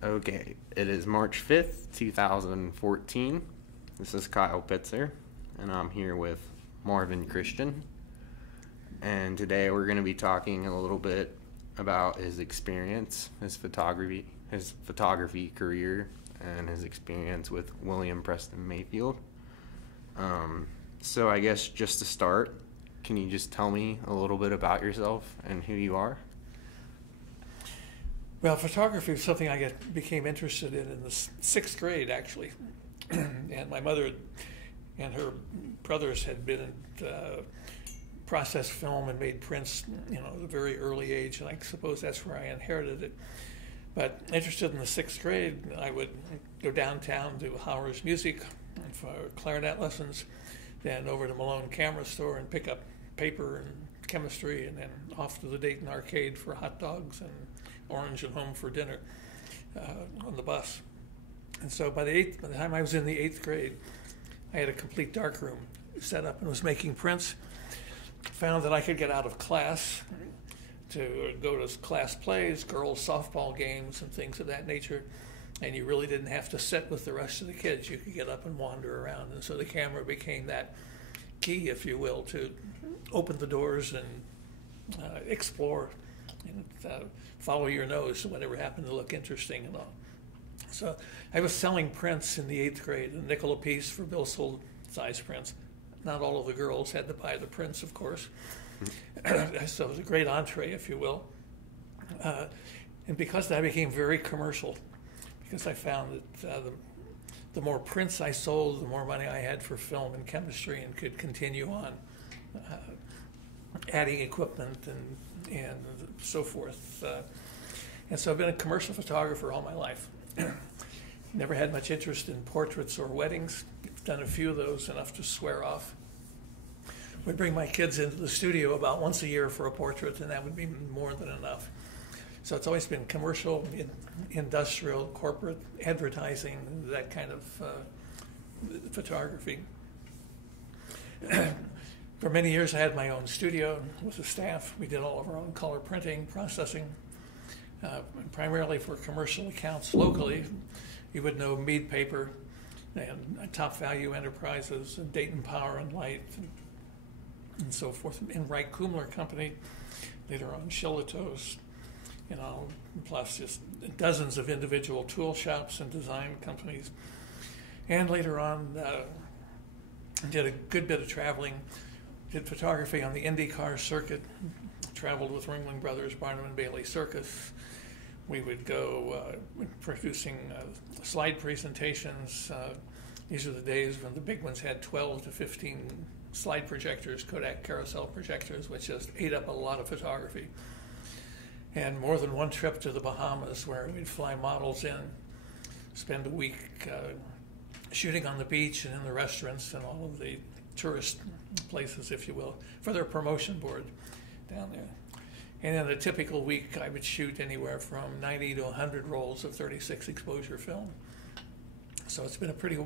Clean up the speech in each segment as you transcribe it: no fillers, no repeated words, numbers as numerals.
Okay, it is March 5th, 2014. This is Kyle Pitzer, and I'm here with Marvin Christian. And today we're going to be talking a little bit about his experience, his photography career, and his experience with William Preston Mayfield. So I guess just to start, can you just tell me a little bit about yourself and who you are? Well, photography was something I became interested in the sixth grade, actually. And my mother and her brothers had been in processed film and made prints, at a very early age, and I suppose that's where I inherited it. But interested in the sixth grade, I would go downtown to Howard's Music for clarinet lessons, then over to Malone Camera Store and pick up paper and chemistry, and then off to the Dayton arcade for hot dogs and orange and home for dinner on the bus. And so by the time I was in the eighth grade, I had a complete darkroom set up and was making prints. Found that I could get out of class to go to class plays, girls' softball games, and things of that nature. And you really didn't have to sit with the rest of the kids. You could get up and wander around. And so the camera became that key, if you will, to open the doors and explore and follow your nose to whatever happened to look interesting and all. So I was selling prints in the eighth grade, a nickel a piece for bill sold size prints. Not all of the girls had to buy the prints, of course. So it was a great entree, if you will. And because that became very commercial, because I found that the more prints I sold, the more money I had for film and chemistry, and could continue on adding equipment and so forth. And so I've been a commercial photographer all my life. Never had much interest in portraits or weddings. Done a few of those, enough to swear off. Would bring my kids into the studio about once a year for a portrait, and that would be more than enough. So it's always been commercial, industrial, corporate, advertising, that kind of photography. For many years I had my own studio with a staff. We did all of our own color printing, processing, primarily for commercial accounts locally. You would know Mead Paper and Top Value Enterprises and Dayton Power and Light and so forth. And Wright Kumler Company, later on Shillito's, plus just dozens of individual tool shops and design companies. And later on, did a good bit of traveling, did photography on the IndyCar circuit, traveled with Ringling Brothers, Barnum and Bailey Circus. We would go producing slide presentations. These are the days when the big ones had 12 to 15 slide projectors, Kodak carousel projectors, which just ate up a lot of photography. And more than one trip to the Bahamas where we'd fly models in, spend a week shooting on the beach and in the restaurants and all of the tourist places, if you will, for their promotion board down there. And in a typical week, I would shoot anywhere from 90 to 100 rolls of 36 exposure film. So it's been a pretty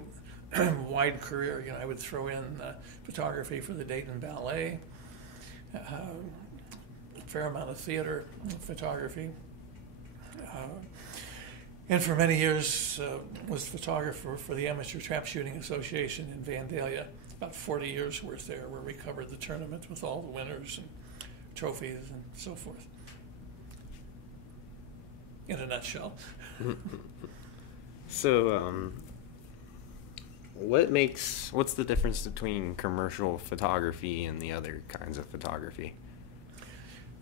wide career. I would throw in photography for the Dayton Ballet, a fair amount of theater photography, and for many years was photographer for the Amateur Trap Shooting Association in Vandalia. About 40 years worth there, where we covered the tournament with all the winners and trophies and so forth. In a nutshell. So, what's the difference between commercial photography and the other kinds of photography?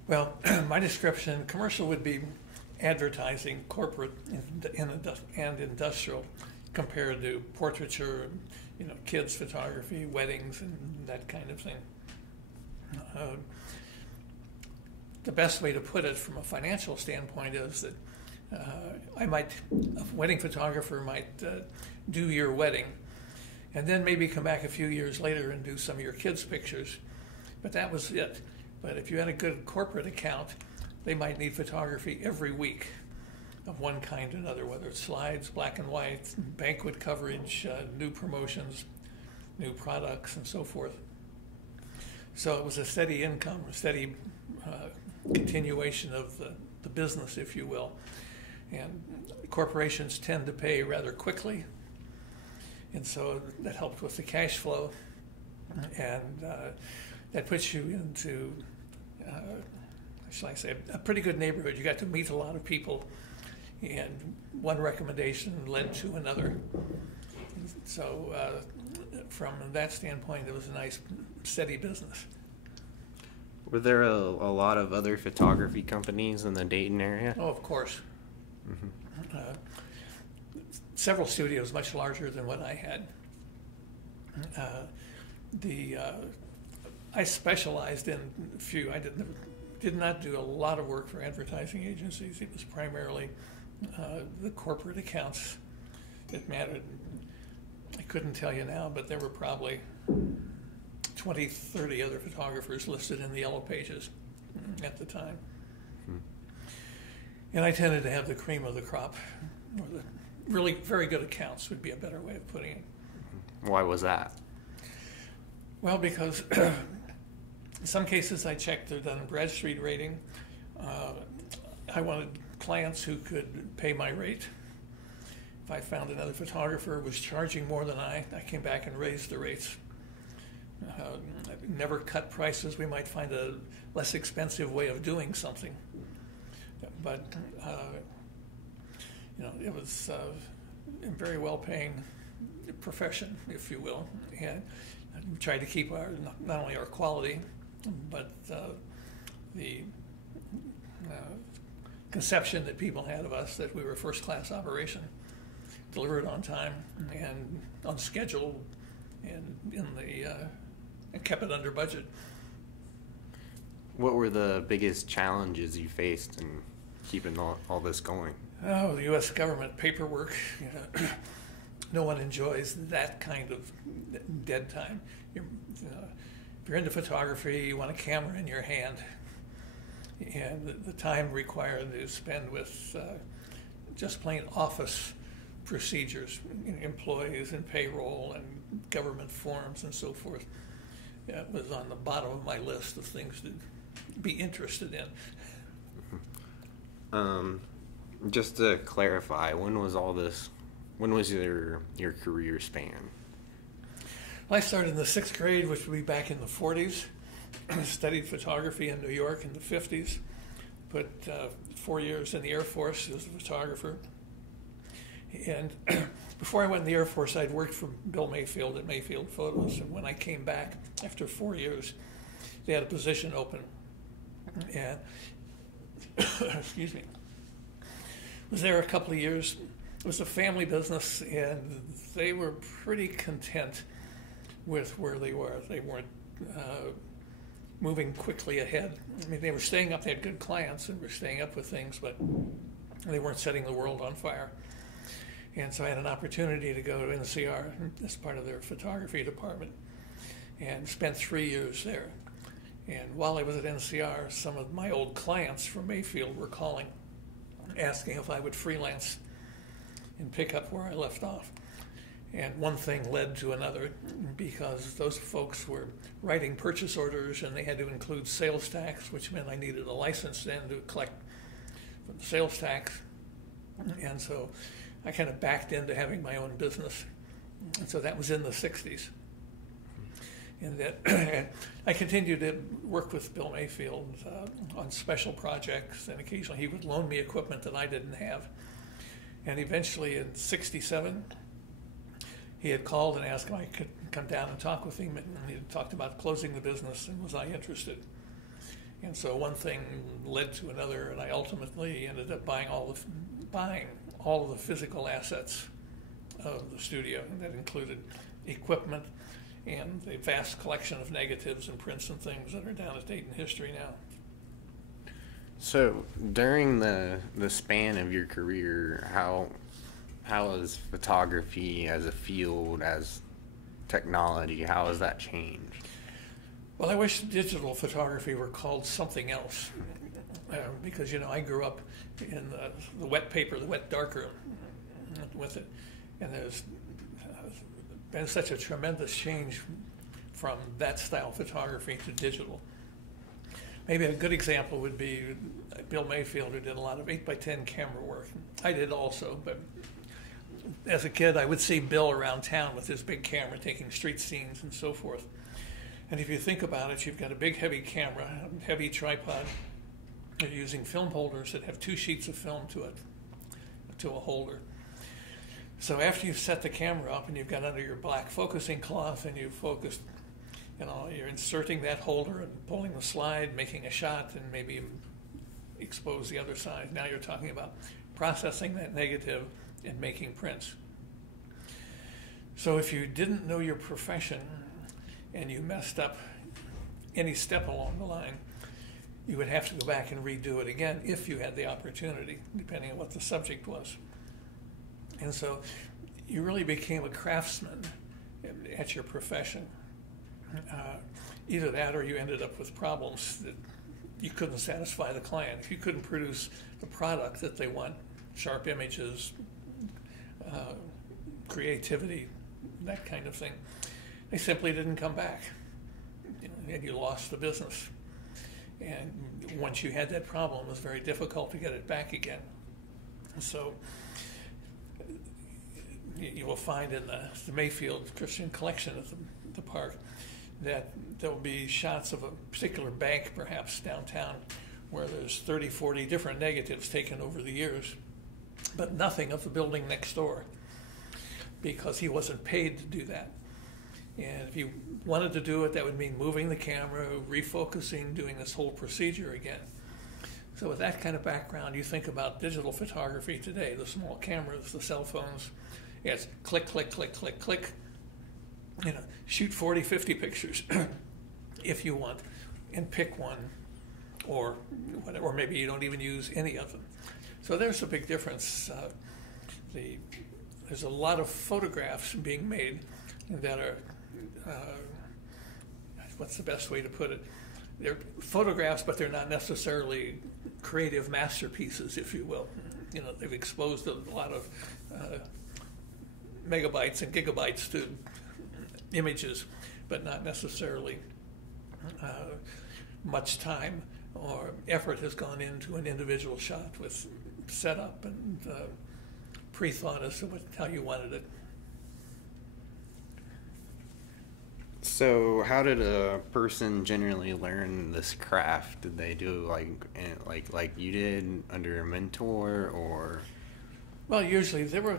Well, my description, commercial would be advertising, corporate and industrial, compared to portraiture, kids photography, weddings, and that kind of thing. The best way to put it from a financial standpoint is that a wedding photographer might do your wedding and then maybe come back a few years later and do some of your kids' pictures, but that was it. But if you had a good corporate account, they might need photography every week of one kind or another, whether it's slides, black and white, banquet coverage, new promotions, new products, and so forth. So it was a steady income, a steady continuation of the business, if you will. And corporations tend to pay rather quickly, and so that helped with the cash flow, and that puts you into, shall I say, a pretty good neighborhood. You got to meet a lot of people, and one recommendation led to another. So from that standpoint, it was a nice, steady business. Were there a lot of other photography companies in the Dayton area? Oh, of course. Several studios much larger than what I had. I specialized in a few. I did not do a lot of work for advertising agencies. It was primarily the corporate accounts that mattered. I couldn't tell you now, but there were probably 20, 30 other photographers listed in the yellow pages at the time. And I tended to have the cream of the crop, or the really very good accounts would be a better way of putting it. Why was that? Well, because in some cases I checked their Dun & Bradstreet rating. I wanted clients who could pay my rate. If I found another photographer was charging more than I came back and raised the rates. Never cut prices. We might find a less expensive way of doing something. But, it was a very well-paying profession, if you will. And we tried to keep not only our quality, but the conception that people had of us that we were a first-class operation, delivered on time and on schedule, and and kept it under budget. What were the biggest challenges you faced in keeping all this going? Oh, the U.S. government paperwork. No one enjoys that kind of dead time. If you're into photography, you want a camera in your hand, and the time required to spend with just plain office procedures, employees and payroll and government forms and so forth. It was on the bottom of my list of things to be interested in. Just to clarify, when was your career span? Well, I started in the 6th grade, which would be back in the 40s. Studied photography in New York in the 50s. Put 4 years in the Air Force as a photographer. And before I went in the Air Force, I'd worked for Bill Mayfield at Mayfield Photos. And when I came back after 4 years, they had a position open. And, excuse me, was there a couple of years. It was a family business, and they were pretty content with where they were. They weren't moving quickly ahead. I mean, they were staying up. They had good clients and were staying up with things, but they weren't setting the world on fire. And so I had an opportunity to go to NCR as part of their photography department and spent 3 years there. And while I was at NCR, some of my old clients from Mayfield were calling, asking if I would freelance and pick up where I left off. And one thing led to another, because those folks were writing purchase orders and they had to include sales tax, which meant I needed a license then to collect from the sales tax. And so I kind of backed into having my own business. And so that was in the 60s. And that I continued to work with Bill Mayfield on special projects, and occasionally he would loan me equipment that I didn't have. And eventually in 67, he had called and asked if I could come down and talk with him, and he had talked about closing the business, and was I interested. And so one thing led to another, and I ultimately ended up buying all of the physical assets of the studio, and that included equipment and the vast collection of negatives and prints and things that are down at Dayton History now. So during the span of your career, how has photography as a field, as technology, how has that changed? Well, I wish digital photography were called something else, because I grew up in the wet paper, the wet darkroom with it, and there's been such a tremendous change from that style photography to digital. Maybe a good example would be Bill Mayfield, who did a lot of 8x10 camera work. I did also, but as a kid, I would see Bill around town with his big camera taking street scenes and so forth. And if you think about it, you've got a big, heavy camera, a heavy tripod. You're using film holders that have 2 sheets of film to a holder. So after you've set the camera up and you've got under your black focusing cloth and you've focused, you're inserting that holder and pulling the slide, making a shot, and maybe expose the other side. Now you're talking about processing that negative and making prints. So if you didn't know your profession and you messed up any step along the line, you would have to go back and redo it again if you had the opportunity, depending on what the subject was. And so you really became a craftsman at your profession. Either that or you ended up with problems that you couldn't satisfy the client. If you couldn't produce the product that they want, sharp images, creativity, that kind of thing, they simply didn't come back. And you lost the business. And once you had that problem, it was very difficult to get it back again. So you will find in the Mayfield Christian collection at the park that there will be shots of a particular bank, perhaps downtown, where there's 30, 40 different negatives taken over the years, but nothing of the building next door, because he wasn't paid to do that. And if you wanted to do it, that would mean moving the camera, refocusing, doing this whole procedure again. So with that kind of background, you think about digital photography today, the small cameras, the cell phones. It's click, click, click, click, click. Shoot 40, 50 pictures if you want, and pick one, or whatever, or maybe you don't even use any of them. So there's a big difference. There's a lot of photographs being made that are, what's the best way to put it? They're photographs, but they're not necessarily creative masterpieces, if you will. They've exposed a lot of megabytes and gigabytes to images, but not necessarily much time or effort has gone into an individual shot with setup and pre-thought as to how you wanted it. So how did a person generally learn this craft? Did they do like you did under a mentor, or? Well, usually there were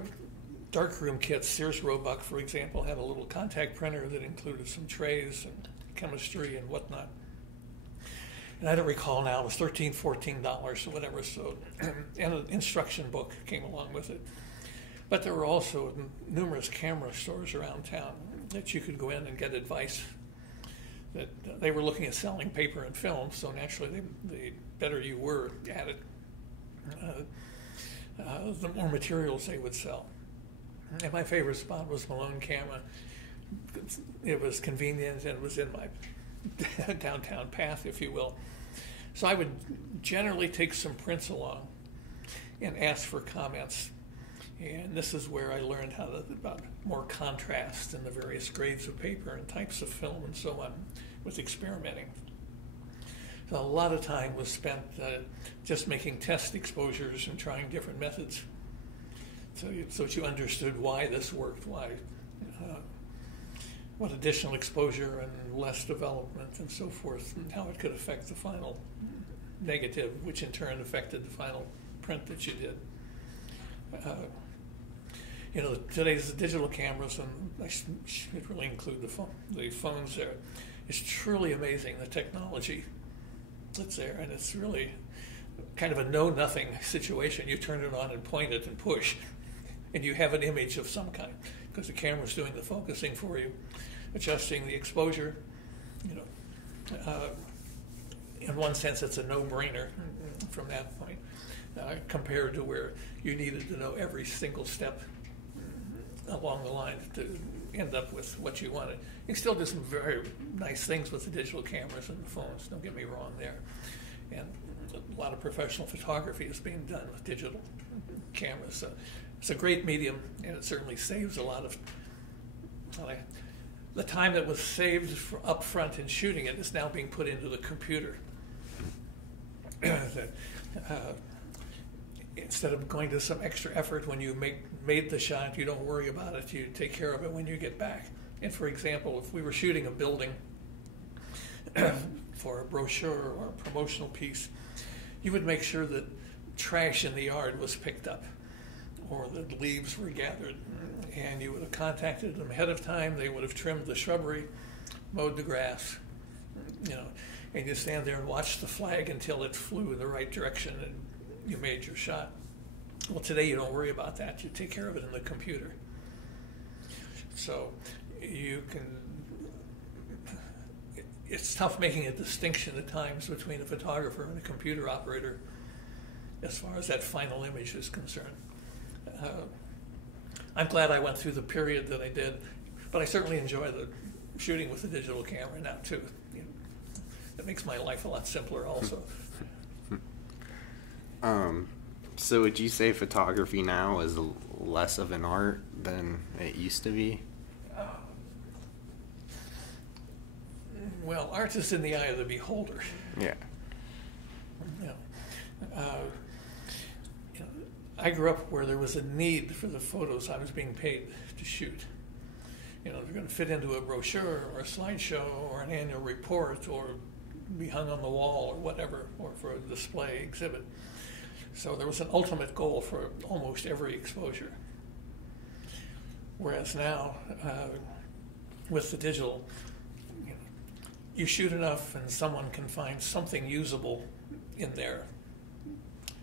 darkroom kits. Sears Roebuck, for example, had a little contact printer that included some trays and chemistry and whatnot. And I don't recall now, it was $13, $14 or whatever, so, and an instruction book came along with it. But there were also numerous camera stores around town that you could go in and get advice. That they were looking at selling paper and film, so naturally the better you were at it, the more materials they would sell. And my favorite spot was Malone Camera. It was convenient and it was in my downtown path, if you will. So I would generally take some prints along and ask for comments. And this is where I learned about more contrast in the various grades of paper and types of film and so on with experimenting. So a lot of time was spent just making test exposures and trying different methods. So that you understood why this worked, what additional exposure and less development and so forth, and how it could affect the final negative, which in turn affected the final print that you did. Today's digital cameras, and I should really include the phones there. It's truly amazing, the technology that's there, and it's really kind of a know-nothing situation. You turn it on and point it and push, and you have an image of some kind, because the camera's doing the focusing for you, adjusting the exposure. In one sense, it's a no-brainer from that point, compared to where you needed to know every single step along the line to end up with what you wanted. You can still do some very nice things with the digital cameras and the phones, don't get me wrong there. And a lot of professional photography is being done with digital cameras. So it's a great medium, and it certainly saves a lot of the time that was saved up front in shooting it is now being put into the computer. that instead of going to some extra effort when you made the shot, you don't worry about it. You take care of it when you get back. And for example, if we were shooting a building for a brochure or a promotional piece, you would make sure that trash in the yard was picked up or that leaves were gathered. And you would have contacted them ahead of time. They would have trimmed the shrubbery, mowed the grass, and you stand there and watch the flag until it flew in the right direction and you made your shot. Well, today you don't worry about that. You take care of it in the computer. So you can, it's tough making a distinction at times between a photographer and a computer operator as far as that final image is concerned. I'm glad I went through the period that I did, but I certainly enjoy the shooting with the digital camera now too. It makes my life a lot simpler also. So would you say photography now is less of an art than it used to be? Well, art is in the eye of the beholder. Yeah. I grew up where there was a need for the photos I was being paid to shoot. They're going to fit into a brochure or a slideshow or an annual report or be hung on the wall or whatever, or for a display exhibit. So there was an ultimate goal for almost every exposure. Whereas now, with the digital, you shoot enough and someone can find something usable in there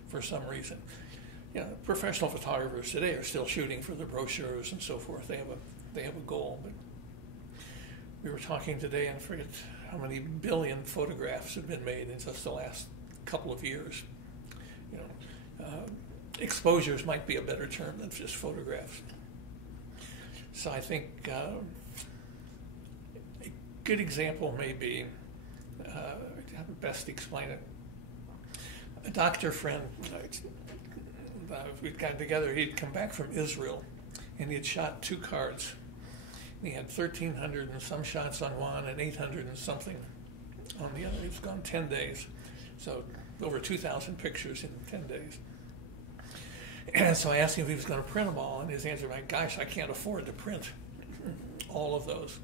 for some reason. Professional photographers today are still shooting for the brochures and so forth. They have a goal. But we were talking today, and I forget how many billion photographs have been made in just the last couple of years. Exposures might be a better term than just photographs. So I think a good example may be, how to best explain it, a doctor friend, we'd gotten together, he'd come back from Israel, and he had shot 2 cards. He had 1,300 and some shots on one and 800 and something on the other. He was gone 10 days. So over 2,000 pictures in 10 days. And so I asked him if he was going to print them all, and his answer was, gosh, I can't afford to print all of those.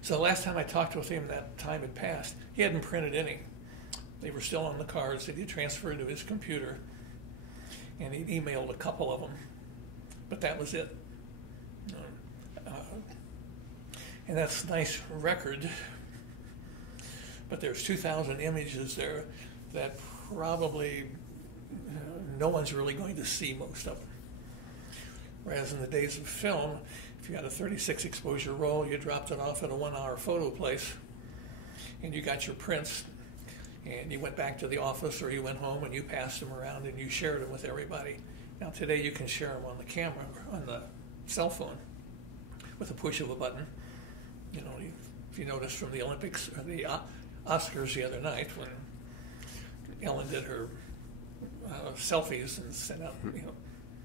So the last time I talked with him, that time had passed. He hadn't printed any. They were still on the cards that he transferred to his computer, and he emailed a couple of them, but that was it. And that's a nice record, but there's 2,000 images there that probably no one's really going to see most of them. Whereas in the days of film, if you had a 36 exposure roll, you dropped it off at a 1-hour photo place, and you got your prints, and you went back to the office or you went home and you passed them around and you shared them with everybody. Now today you can share them on the camera, on the cell phone, with a push of a button. If you noticed from the Olympics or the Oscars the other night when Ellen did her selfies and sent out,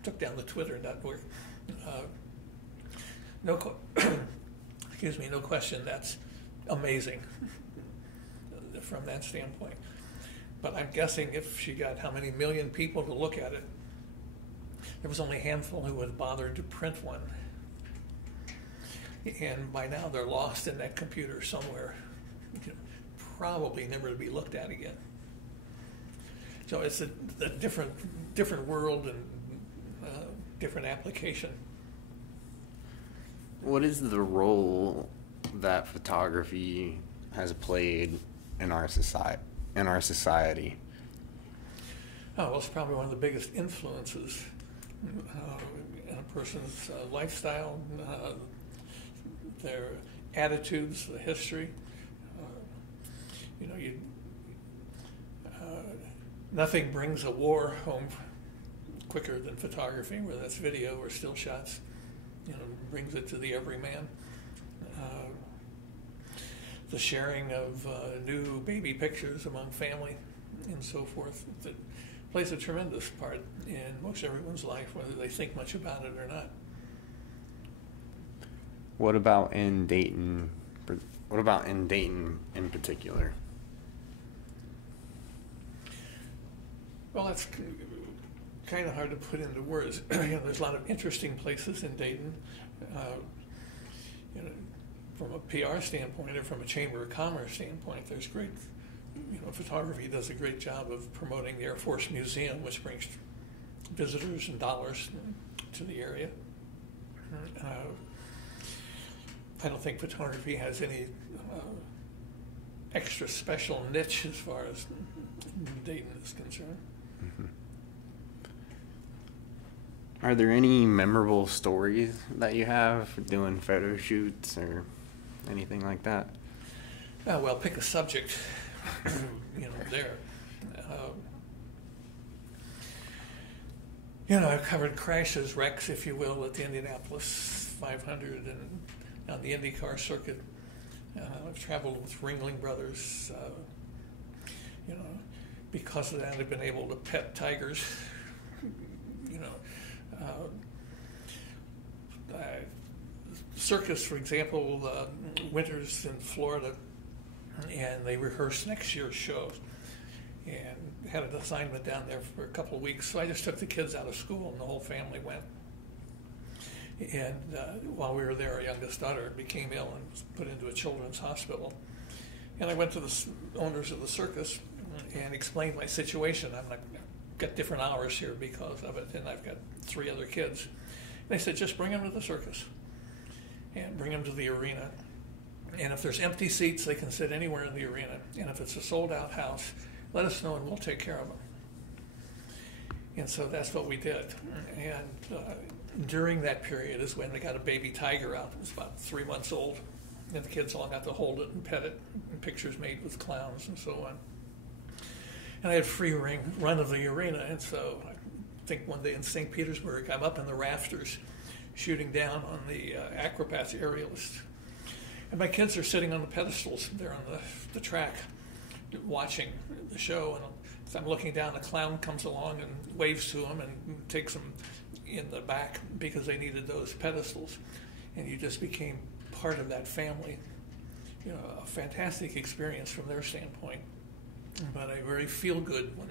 took down the Twitter network. No question, that's amazing from that standpoint. But I'm guessing if she got how many million people to look at it, there was only a handful who would bother to print one. And by now they're lost in that computer somewhere, probably never to be looked at again. So it's a different world and different application. What is the role that photography has played in our society? Oh, well, it's probably one of the biggest influences in a person's lifestyle, their attitudes, the history. Nothing brings a war home quicker than photography, whether that's video or still shots. Brings it to the everyman. The sharing of new baby pictures among family and so forth, that plays a tremendous part in most everyone's life, whether they think much about it or not. What about in Dayton? What about in Dayton in particular? Well, that's kind of hard to put into words. There's a lot of interesting places in Dayton. From a PR standpoint or from a Chamber of Commerce standpoint, there's great, photography does a great job of promoting the Air Force Museum, which brings visitors and dollars to the area. I don't think photography has any extra special niche as far as Dayton is concerned. Mm-hmm. Are there any memorable stories that you have doing photo shoots or anything like that? Well, pick a subject, there. I've covered crashes, wrecks, if you will, at the Indianapolis 500 and on the IndyCar circuit. I've traveled with Ringling Brothers. Because of that, I've been able to pet tigers. Circus, for example, winters in Florida, and they rehearsed next year's shows, and had an assignment down there for a couple of weeks. So I just took the kids out of school, and the whole family went. And while we were there, our youngest daughter became ill and was put into a children's hospital. And I went to the owners of the circus and explained my situation. I've got different hours here because of it, and I've got 3 other kids. And they said, just bring them to the circus and bring them to the arena. And if there's empty seats, they can sit anywhere in the arena. And if it's a sold-out house, let us know and we'll take care of them. And so that's what we did. And during that period is when they got a baby tiger out. It was about 3 months old. And the kids all got to hold it and pet it, and pictures made with clowns and so on. And I had free run of the arena. And so I think one day in St. Petersburg, I'm up in the rafters shooting down on the acrobats aerialist. And my kids are sitting on the pedestals there on the track watching the show. And as I'm looking down, a clown comes along and waves to them and takes them in the back because they needed those pedestals. And you just became part of that family. A fantastic experience from their standpoint, but a very feel-good one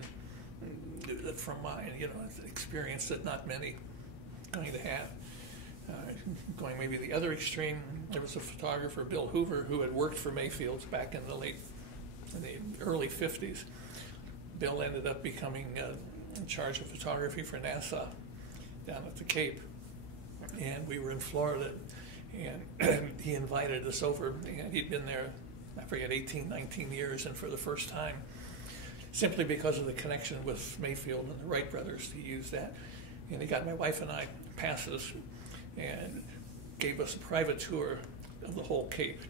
from mine. It's an experience that not many are going to have. Going maybe the other extreme, there was a photographer, Bill Hoover, who had worked for Mayfield's back in the early 50s. Bill ended up becoming in charge of photography for NASA down at the Cape, and we were in Florida, and he invited us over, and he'd been there, I forget, 18, 19 years, and for the first time, simply because of the connection with Mayfield and the Wright brothers, he used that, and he got my wife and I passes and gave us a private tour of the whole Cape,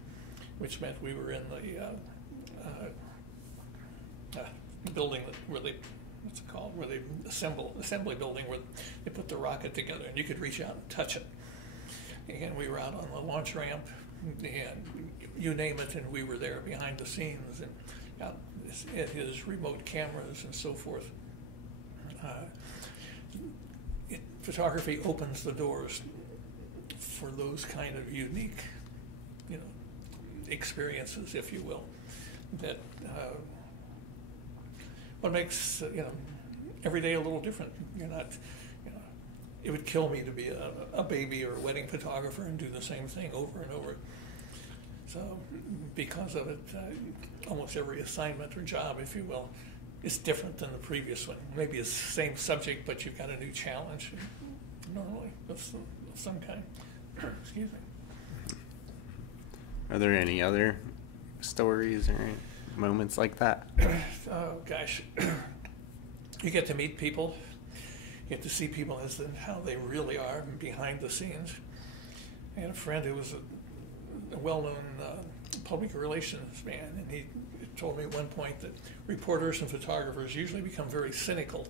which meant we were in the building where they, what's it called, where they assembly building where they put the rocket together, and you could reach out and touch it. And we were out on the launch ramp, and you name it, and we were there behind the scenes and out at his remote cameras and so forth. Photography opens the doors for those kind of unique, experiences, if you will, that what makes every day a little different. You're not, it would kill me to be a baby or a wedding photographer and do the same thing over and over. So because of it, almost every assignment or job, if you will, is different than the previous one. Maybe it's the same subject, but you've got a new challenge, normally, of some kind. Excuse me. Are there any other stories or moments like that? Oh, gosh. You get to meet people. You get to see people as how they really are behind the scenes. I had a friend who was a well-known public relations man, and he told me at one point that reporters and photographers usually become very cynical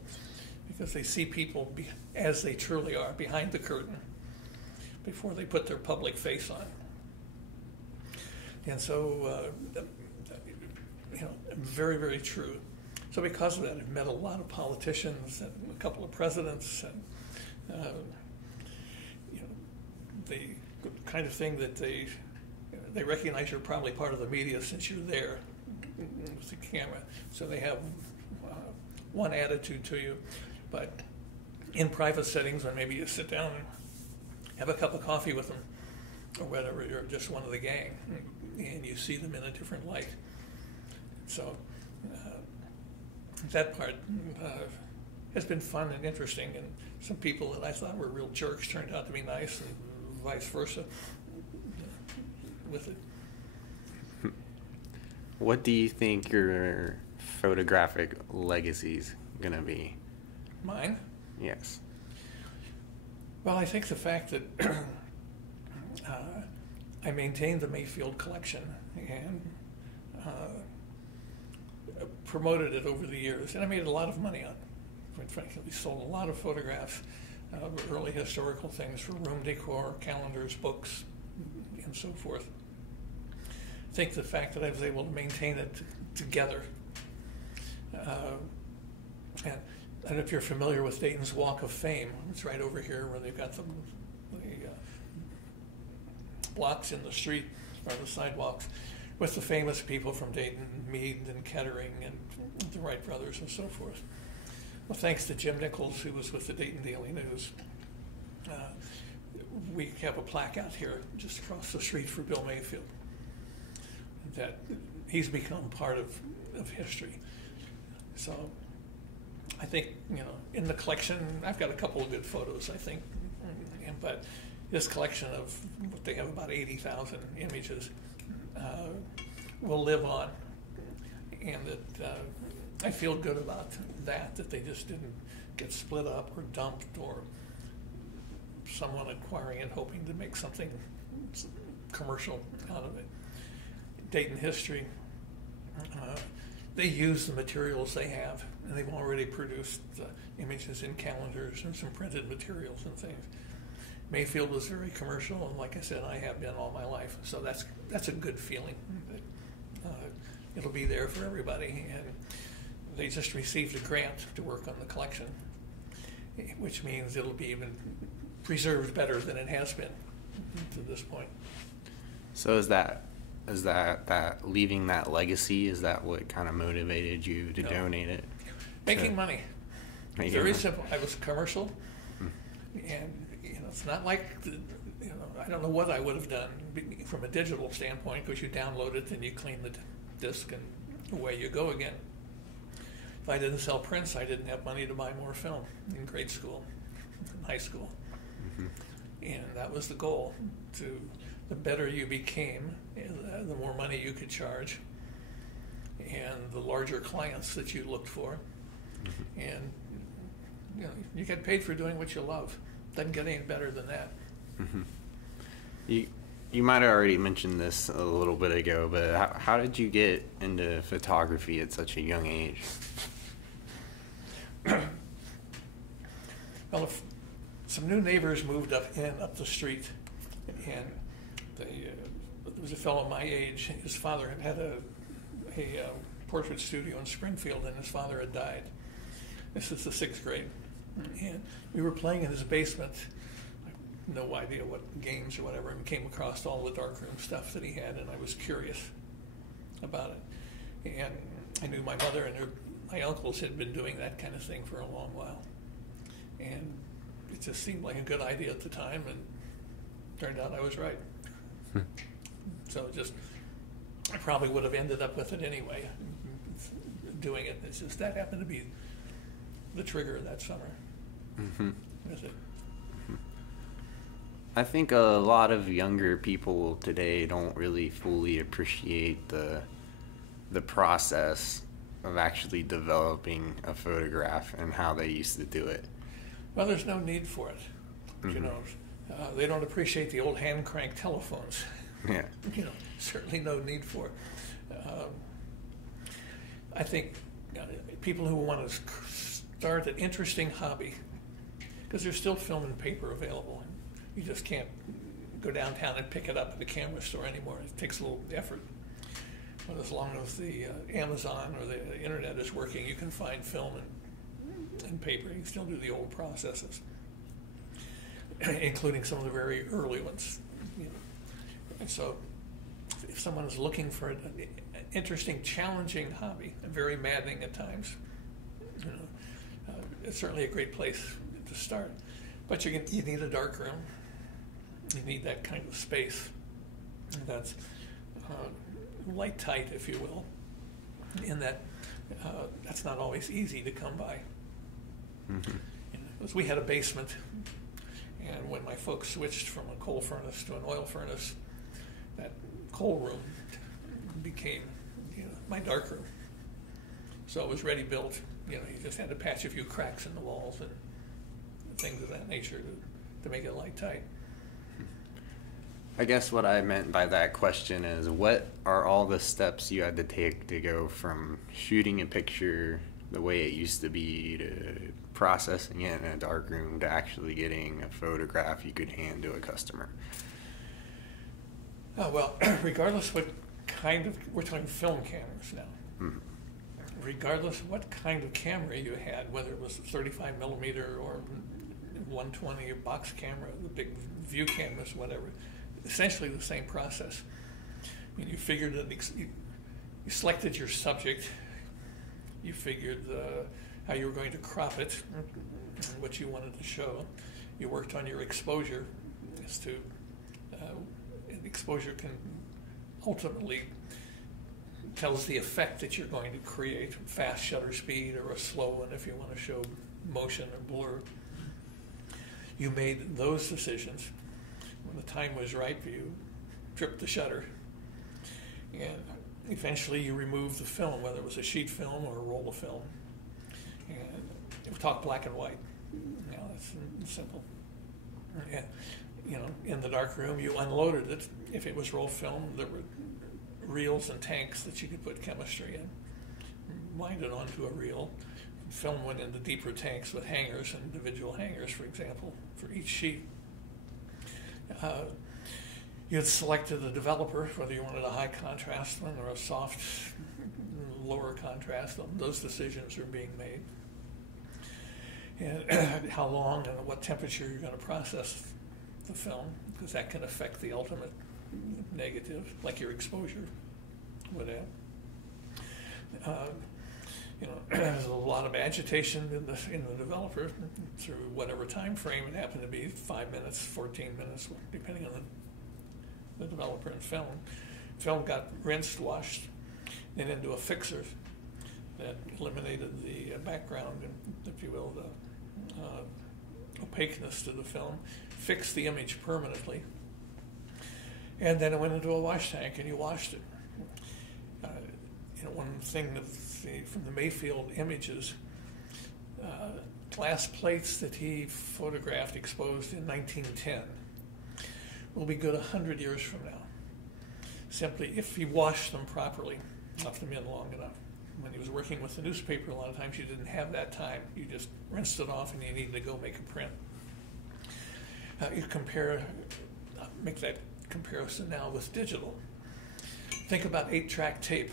because they see people as they truly are, behind the curtain, before they put their public face on. And so, very, very true. So because of that, I've met a lot of politicians and a couple of presidents, and the kind of thing that they recognize you're probably part of the media since you're there with the camera. So they have one attitude to you. But in private settings, when maybe you sit down and have a cup of coffee with them, or whatever, you're just one of the gang, and you see them in a different light. So that part has been fun and interesting, and some people that I thought were real jerks turned out to be nice, and vice versa with it. What do you think your photographic legacy's gonna be? Mine? Yes. Well, I think the fact that I maintained the Mayfield collection and promoted it over the years, and I made a lot of money on it. Quite frankly, we sold a lot of photographs of early historical things for room decor, calendars, books, and so forth. I think the fact that I was able to maintain it together. And I don't know if you're familiar with Dayton's Walk of Fame. It's right over here where they've got the blocks in the street, or the sidewalks, with the famous people from Dayton, Meade and Kettering and the Wright brothers and so forth. Well, thanks to Jim Nichols, who was with the Dayton Daily News, we have a plaque out here just across the street for Bill Mayfield. That he's become part of history. So I think, in the collection, I've got a couple of good photos, I think, but this collection of what they have about 80,000 images will live on, and that I feel good about that they just didn't get split up or dumped, or someone acquiring it hoping to make something commercial out of it. Dayton history, they use the materials they have, and they've already produced images in calendars and some printed materials and things. Mayfield was very commercial, and like I said, I have been all my life, so that's a good feeling. It'll be there for everybody, and they just received a grant to work on the collection, which means it'll be even preserved better than it has been to this point. So is that leaving that legacy, is that what kind of motivated you to donate it? Making money. Very simple. I was commercial, and it's not like I don't know what I would have done from a digital standpoint, because you download it and you clean the disc and away you go again. If I didn't sell prints, I didn't have money to buy more film in grade school, in high school, and that was the goal. The better you became, the more money you could charge, and the larger clients that you looked for, and you get paid for doing what you love. Doesn't get any better than that. You might have already mentioned this a little bit ago, but how did you get into photography at such a young age? Well, some new neighbors moved up the street, and there was a fellow my age. His father had a portrait studio in Springfield, and his father had died. This is the 6th grade, and we were playing in his basement. No idea what games or whatever, and came across all the darkroom stuff that he had, and I was curious about it. And I knew my mother and my uncles had been doing that kind of thing for a long while, and it just seemed like a good idea at the time, and turned out I was right. So I probably would have ended up with it anyway, doing it. It's just that happened to be the trigger that summer. With it. I think a lot of younger people today don't really fully appreciate the process of actually developing a photograph and how they used to do it. Well, there's no need for it. They don't appreciate the old hand crank telephones. Yeah. Certainly no need for it. I think people who want to start an interesting hobby, because there's still film and paper available. You just can't go downtown and pick it up at the camera store anymore. It takes a little effort. But as long as the Amazon or the internet is working, you can find film and paper. You can still do the old processes, including some of the very early ones. And so if someone is looking for an interesting, challenging hobby, and very maddening at times, it's certainly a great place to start. But you need a dark room. You need that kind of space that's light tight, if you will, in that that's not always easy to come by. Mm-hmm. Because we had a basement, and when my folks switched from a coal furnace to an oil furnace, that coal room became my dark room. So it was ready built. You just had to patch a few cracks in the walls and things of that nature to make it light tight. I guess what I meant by that question is, what are all the steps you had to take to go from shooting a picture the way it used to be to processing it in a dark room to actually getting a photograph you could hand to a customer? Oh, well, regardless what kind of, we're talking film cameras now. Mm-hmm. Regardless what kind of camera you had, whether it was 35 millimeter or 120 or box camera, the big view cameras, whatever, essentially the same process. I mean, you figured that you selected your subject, you figured how you were going to crop it, what you wanted to show. You worked on your exposure as to exposure can ultimately tells the effect that you're going to create, fast shutter speed or a slow one if you want to show motion or blur. You made those decisions. When the time was right, you tripped the shutter. And eventually you removed the film, whether it was a sheet film or a roll of film. And we talk black and white. That's simple. And, in the dark room, you unloaded it. If it was roll film, there were reels and tanks that you could put chemistry in. Wind it onto a reel. Film went into deeper tanks with hangers, individual hangers, for example, for each sheet. You had selected the developer, whether you wanted a high contrast one or a soft, lower contrast one. Those decisions are being made. And how long and at what temperature you're going to process the film, because that can affect the ultimate negative, like your exposure would have. There's a lot of agitation in the developer through whatever time frame it happened to be, 5 minutes, 14 minutes, depending on the developer and film. Film got rinsed, washed, then into a fixer that eliminated the background, if you will, the opaqueness to the film, fixed the image permanently, and then it went into a wash tank and you washed it. One thing from the Mayfield images, glass plates that he photographed exposed in 1910 will be good 100 years from now. Simply if he washed them properly, left them in long enough. When he was working with the newspaper, a lot of times you didn't have that time. You just rinsed it off and you needed to go make a print. You make that comparison now with digital. Think about 8-track tape.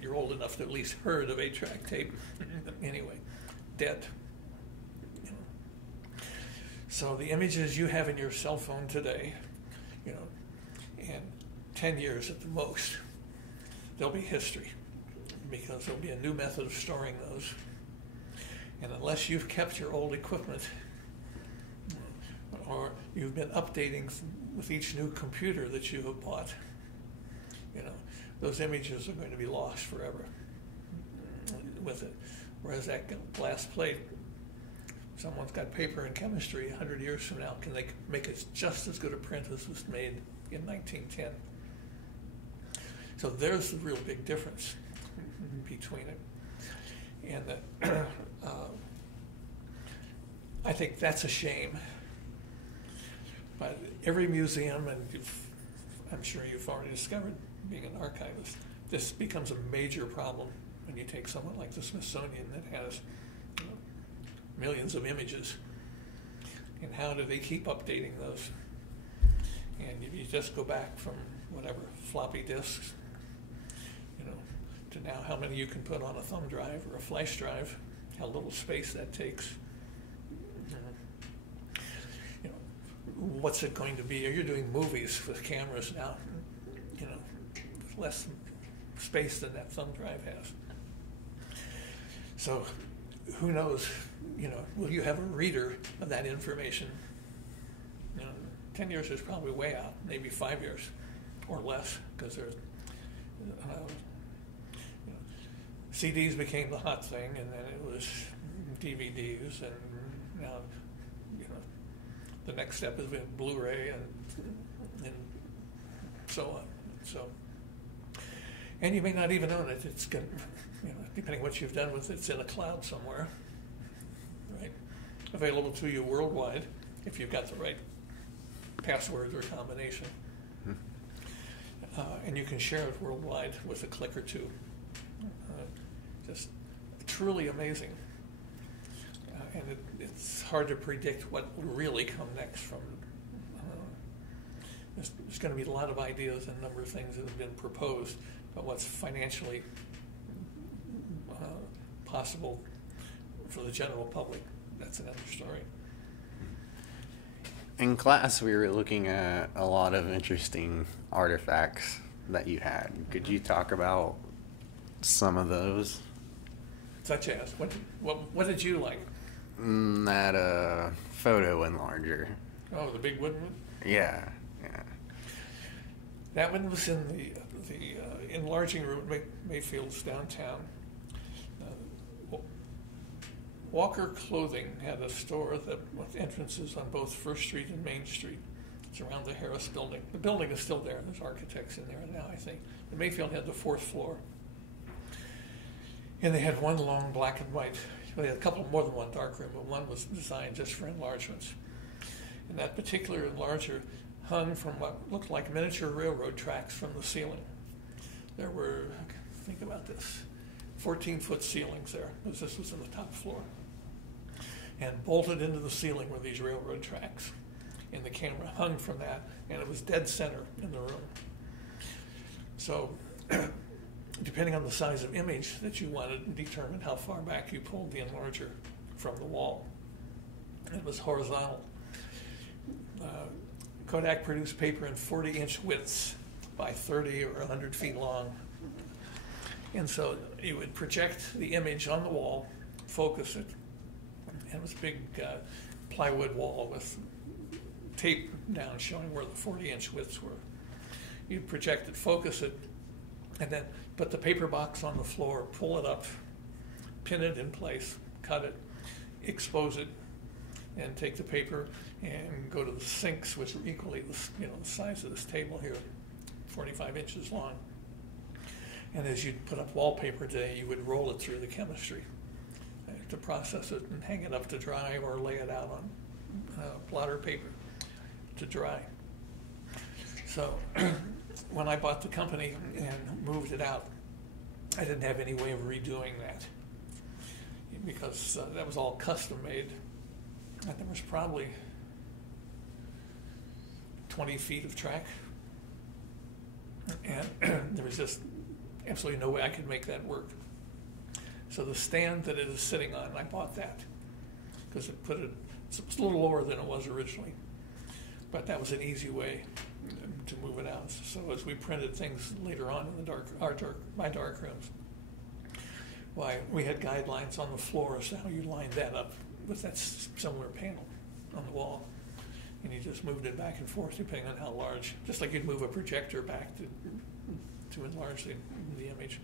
You're old enough to at least heard of 8-track tape. Anyway, dead. So the images you have in your cell phone today, in 10 years at the most, they'll be history, because there'll be a new method of storing those. And unless you've kept your old equipment, or you've been updating with each new computer that you have bought, those images are going to be lost forever with it. Whereas that glass plate, someone's got paper and chemistry 100 years from now, can they make it just as good a print as was made in 1910? So there's the real big difference between it. And that I think that's a shame. But every museum, and I'm sure you've already discovered, being an archivist, this becomes a major problem when you take someone like the Smithsonian that has millions of images. And how do they keep updating those? And if you just go back from whatever, floppy disks, to now how many you can put on a thumb drive or a flash drive, how little space that takes. What's it going to be? You're doing movies with cameras now, with less space than that thumb drive has. So who knows, will you have a reader of that information? 10 years is probably way out, maybe 5 years or less, because there's, CDs became the hot thing, and then it was DVDs, and now, the next step has been Blu-ray and so on. So, and you may not even own it. It's going, depending what you've done with it, it's in a cloud somewhere, right? Available to you worldwide if you've got the right password or combination. And you can share it worldwide with a click or two. Just truly amazing. And it's hard to predict what will really come next from. There's going to be a lot of ideas and a number of things that have been proposed, but what's financially possible for the general public, that's another story. In class, we were looking at a lot of interesting artifacts that you had. Could you talk about some of those? Such as? What did you like? That photo enlarger. Oh, the big wooden one? Yeah. That one was in the enlarging room at Mayfield's downtown. Walker Clothing had a store with entrances on both First Street and Main Street. It's around the Harris Building. The building is still there. There's architects in there now, I think. But Mayfield had the 4th floor. And they had one long black and white. Well, they had a couple more than one dark room, but one was designed just for enlargements. And that particular enlarger hung from what looked like miniature railroad tracks from the ceiling. There were, think about this, 14-foot ceilings there, because this was in the top floor. And bolted into the ceiling were these railroad tracks. And the camera hung from that, and it was dead center in the room. So, depending on the size of image that you wanted, determined how far back you pulled the enlarger from the wall. It was horizontal. Kodak produced paper in 40-inch widths by 30 or 100 feet long. And so you would project the image on the wall, focus it, and it was a big plywood wall with tape down showing where the 40-inch widths were. You'd project it, focus it, and then put the paper box on the floor, pull it up, pin it in place, cut it, expose it, and take the paper and go to the sinks, which are equally the size of this table here, 45 inches long. And as you'd put up wallpaper today, you would roll it through the chemistry to process it and hang it up to dry or lay it out on blotter paper to dry. So when I bought the company and moved it out, I didn't have any way of redoing that because that was all custom made. And there was probably 20 feet of track. And there was just absolutely no way I could make that work. So the stand that it is sitting on, I bought that because it's a little lower than it was originally. But that was an easy way to move it out. So as we printed things later on in my dark rooms, why we had guidelines on the floor as to how you line that up with that similar panel on the wall. And you just moved it back and forth depending on how large, just like you'd move a projector back to enlarge the image.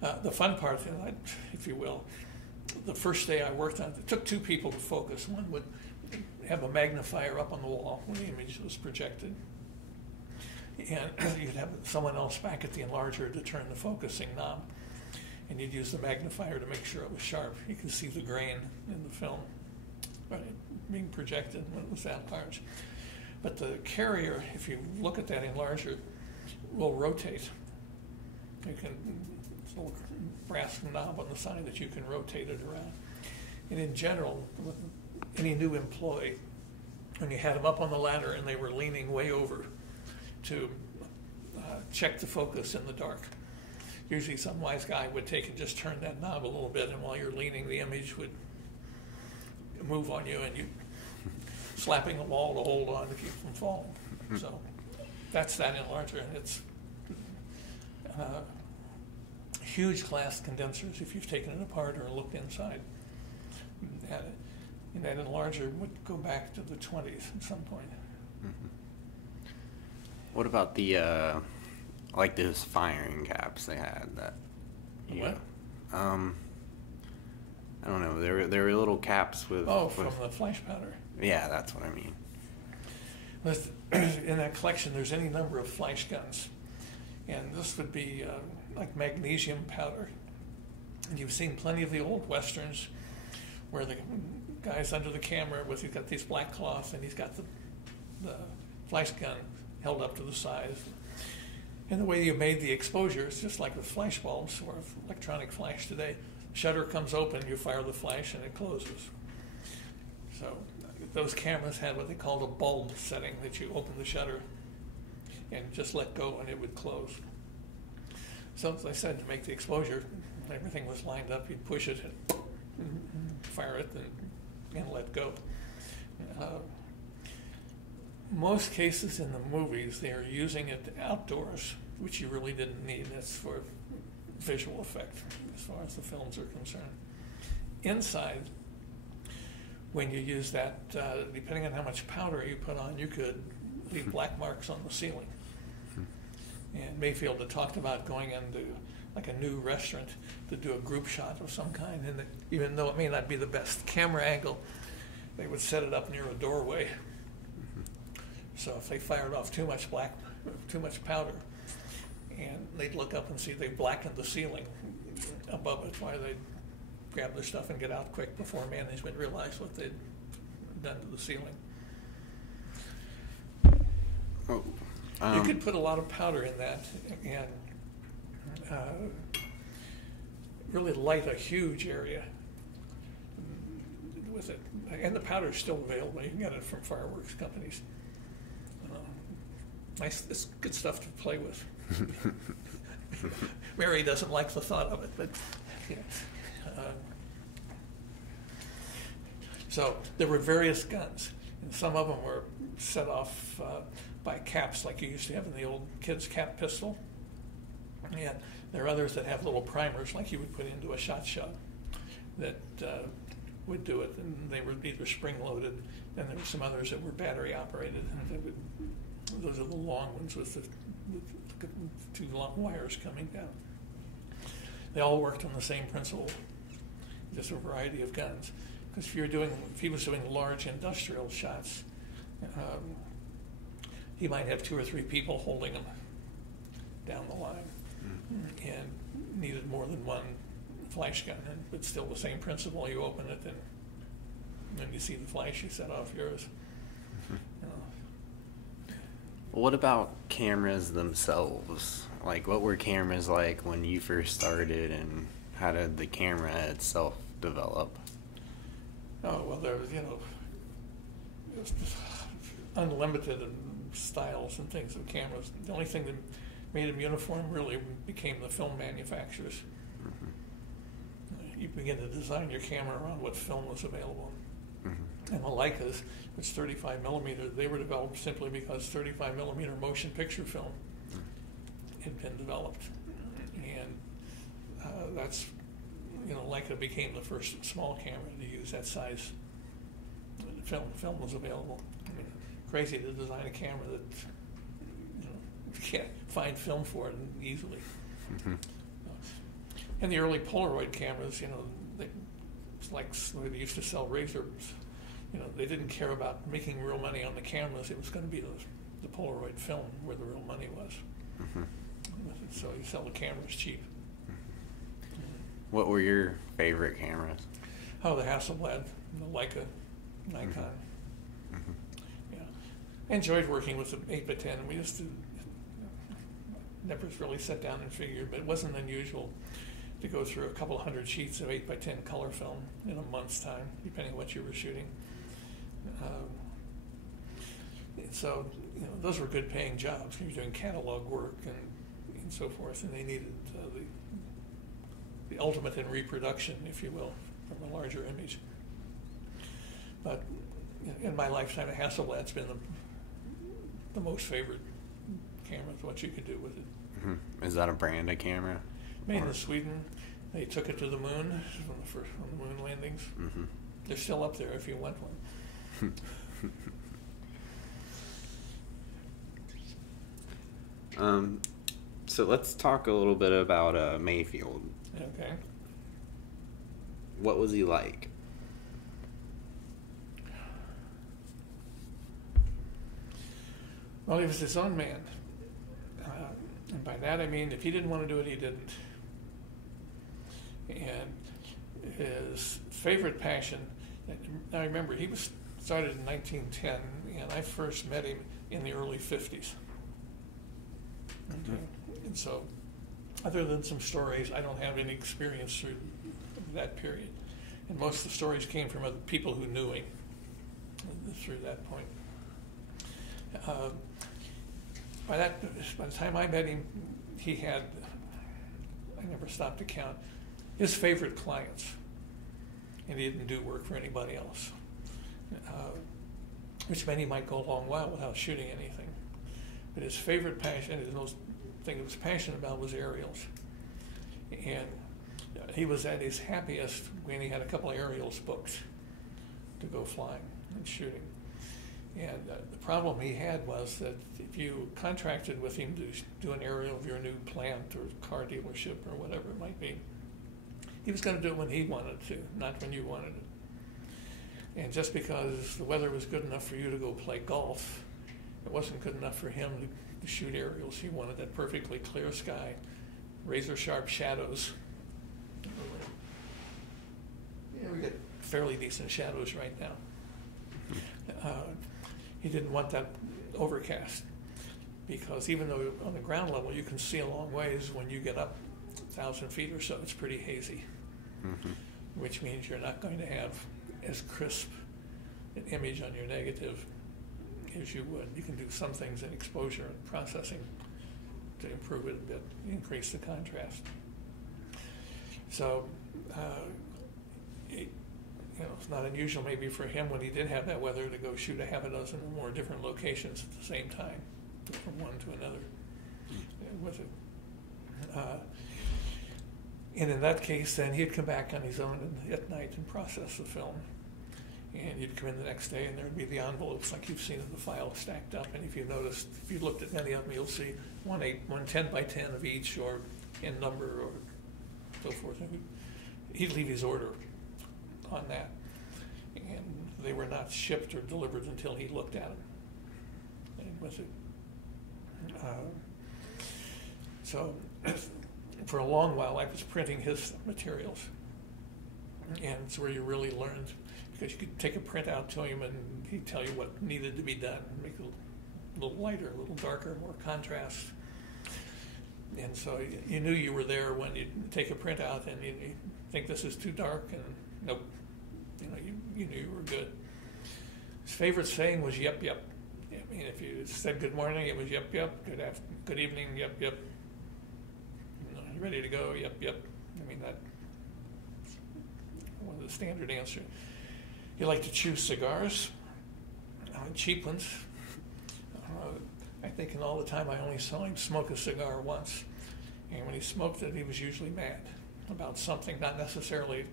The fun part, if you will, the first day I worked on it, it took 2 people to focus. One would have a magnifier up on the wall when the image was projected. And you'd have someone else back at the enlarger to turn the focusing knob. And you'd use the magnifier to make sure it was sharp. You can see the grain in the film being projected when it was that large. But the carrier, if you look at that enlarger, will rotate. You can, it's a little brass knob on the side that you can rotate it around. And in general, with any new employee, when you had them up on the ladder and they were leaning way over to check the focus in the dark, usually some wise guy would take and just turn that knob a little bit, and while you're leaning, the image would move on you, and you slapping the wall to hold on to keep from falling. So that's that enlarger, and it's huge glass condensers if you've taken it apart or looked inside. And that enlarger would go back to the 20s at some point. Mm-hmm. What about the like those firing caps they had that? What? I don't know. There were little caps with. From the flash powder. Yeah, that's what I mean. In that collection, there's any number of flash guns, and this would be like magnesium powder. And you've seen plenty of the old westerns where the guy's under the camera he's got these black cloth and he's got the flash gun held up to the side. And the way you made the exposure is just like with flash bulbs or electronic flash today. Shutter comes open, you fire the flash, and it closes. So those cameras had what they called a bulb setting, that you open the shutter and just let go and it would close. So as I said, to make the exposure, everything was lined up. You'd push it and fire it and let go. Most cases in the movies, they are using it outdoors, which you really didn't need. That's for visual effect as far as the films are concerned. Inside, when you use that, depending on how much powder you put on, you could leave black marks on the ceiling. And Mayfield had talked about going into like a new restaurant to do a group shot of some kind, and even though it may not be the best camera angle, they would set it up near a doorway. So if they fired off too much powder, and they'd look up and see they blackened the ceiling above it, why they'd grab their stuff and get out quick before management realized what they'd done to the ceiling. You could put a lot of powder in that and really light a huge area with it. And the powder is still available. You can get it from fireworks companies. Nice, it's good stuff to play with. Mary doesn't like the thought of it, but yeah. So there were various guns, and some of them were set off by caps like you used to have in the old kids' cap pistol. And there are others that have little primers like you would put into a shot that would do it, and they were either spring-loaded, and there were some others that were battery-operated, and those are the long ones with the two long wires coming down. They all worked on the same principle, just a variety of guns. Because if he was doing large industrial shots, he might have 2 or 3 people holding them down the line, and needed more than one flash gun. But still the same principle. You open it, and when you see the flash, you set off yours. What about cameras themselves? Like, what were cameras like when you first started, and how did the camera itself develop? Oh, well, there was, unlimited styles and things of cameras. The only thing that made them uniform really became the film manufacturers. You begin to design your camera around what film was available. And the Leicas, which 35 millimeter, they were developed simply because 35 millimeter motion picture film had been developed. And that's, Leica became the first small camera to use that size film was available. I mean, crazy to design a camera that you can't find film for it easily. And the early Polaroid cameras, it's like they used to sell razors. They didn't care about making real money on the cameras. It was going to be the Polaroid film where the real money was. So you sell the cameras cheap. What were your favorite cameras? Oh, the Hasselblad, the Leica, Nikon. Yeah, I enjoyed working with the 8x10. We used to never really sat down and figured, but it wasn't unusual to go through a couple 100 sheets of 8x10 color film in a month's time, depending on what you were shooting. So those were good paying jobs. You were doing catalog work and so forth, and they needed the ultimate in reproduction, if you will, from a larger image. But in my lifetime, a Hasselblad's been the most favored camera, what you could do with it. Is that a brand of camera? Made in Sweden. They took it to the moon on the moon landings. Mm-hmm. They're still up there if you want one. So let's talk a little bit about Mayfield. Okay. What was he like? Well, he was his own man. And by that I mean if he didn't want to do it, he didn't. And his favorite passion, I remember he was started in 1910, and I first met him in the early 50s. Okay. And so, other than some stories, I don't have any experience through that period. And most of the stories came from other people who knew him through that point. By the time I met him, he had, I never stopped to count, his favorite clients. And he didn't do work for anybody else. Which meant he might go a long while without shooting anything. But his favorite passion, the most thing he was passionate about was aerials. And he was at his happiest when he had a couple of aerials booked to go flying and shooting. And the problem he had was that if you contracted with him to do an aerial of your new plant or car dealership or whatever it might be, he was going to do it when he wanted to, not when you wanted it. And just because the weather was good enough for you to go play golf, it wasn't good enough for him to shoot aerials. He wanted that perfectly clear sky, razor-sharp shadows. Yeah, we get fairly decent shadows right now. He didn't want that overcast because even though on the ground level you can see a long ways, when you get up 1,000 feet or so, it's pretty hazy, which means you're not going to have as crisp an image on your negative as you would. You can do some things in exposure and processing to improve it a bit, increase the contrast. So, it's not unusual maybe for him when he did have that weather to go shoot a half a dozen or more different locations at the same time, from one to another with it. And in that case, then he'd come back on his own at night and process the film. And you'd come in the next day, and there'd be the envelopes like you've seen in the file stacked up. And if you noticed, if you looked at many of them, you'll see 1 10 by 10 of each, or in number, or so forth. And he'd leave his order on that, and they were not shipped or delivered until he looked at them. And with it, so for a long while, I was printing his materials, and it's where you really learned, because you could take a print out to him and he'd tell you what needed to be done, make it a little lighter, a little darker, more contrast. And so you knew you were there when you'd take a print out and you think this is too dark, and nope, you knew you were good. His favorite saying was "yep, yep." I mean, if you said good morning, it was "yep, yep." Good evening, "yep, yep." You ready to go? "Yep, yep." I mean, that was the standard answer. He liked to chew cigars, cheap ones. I think in all the time I only saw him smoke a cigar once. And when he smoked it, he was usually mad about something, not necessarily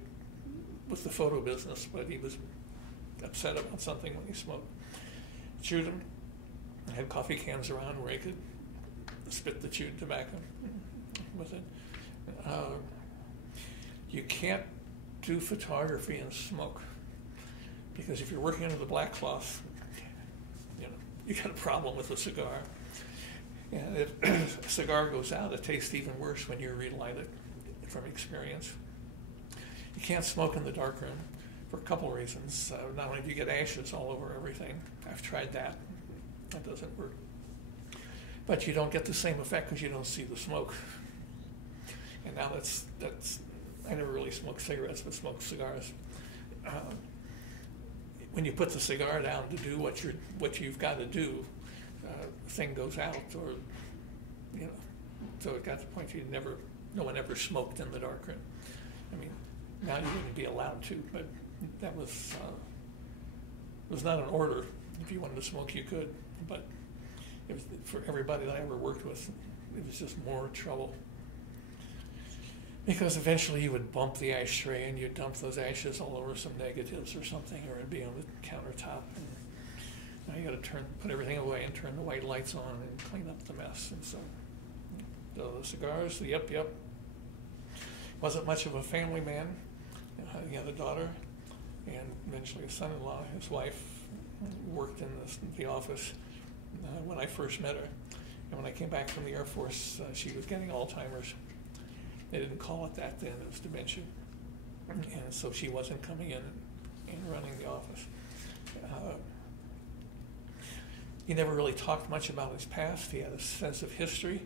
with the photo business, but he was upset about something when he smoked. Chewed them. I had coffee cans around where he could spit the chewed tobacco with it. You can't do photography and smoke, because if you're working under the black cloth, you got a problem with a cigar. And if a cigar goes out, it tastes even worse when you relight it, from experience. You can't smoke in the darkroom for a couple of reasons. Not only do you get ashes all over everything, I've tried that. That doesn't work. But you don't get the same effect because you don't see the smoke. And now that's I never really smoked cigarettes, but smoked cigars. When you put the cigar down to do what you've got to do, the thing goes out, or so it got to the point no one ever smoked in the darkroom. I mean, now you wouldn't be allowed to, but that was not an order. If you wanted to smoke, you could, but it was, for everybody that I ever worked with, it was just more trouble. Because eventually he would bump the ashtray and you'd dump those ashes all over some negatives or something, or it'd be on the countertop. And now you got to put everything away and turn the white lights on and clean up the mess. And so the cigars, the yep. Wasn't much of a family man. He had a daughter and eventually a son-in-law. His wife worked in the office when I first met her. And when I came back from the Air Force, she was getting Alzheimer's. They didn't call it that then, it was dementia. And so she wasn't coming in and running the office. He never really talked much about his past. He had a sense of history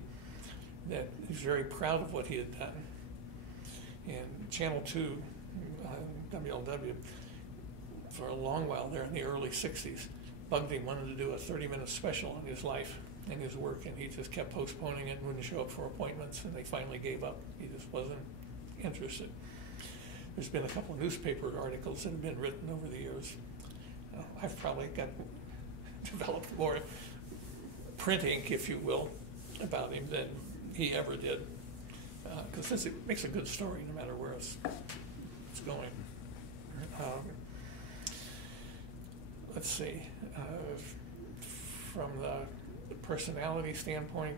that he was very proud of what he had done. And Channel 2, WLW, for a long while there in the early 60s, bugged him, wanted to do a 30-minute special on his life and his work, and he just kept postponing it and wouldn't show up for appointments, and they finally gave up. He just wasn't interested. There's been a couple of newspaper articles that have been written over the years. I've probably developed more print ink, if you will, about him than he ever did, because it makes a good story no matter where it's going. Let's see. From the personality standpoint,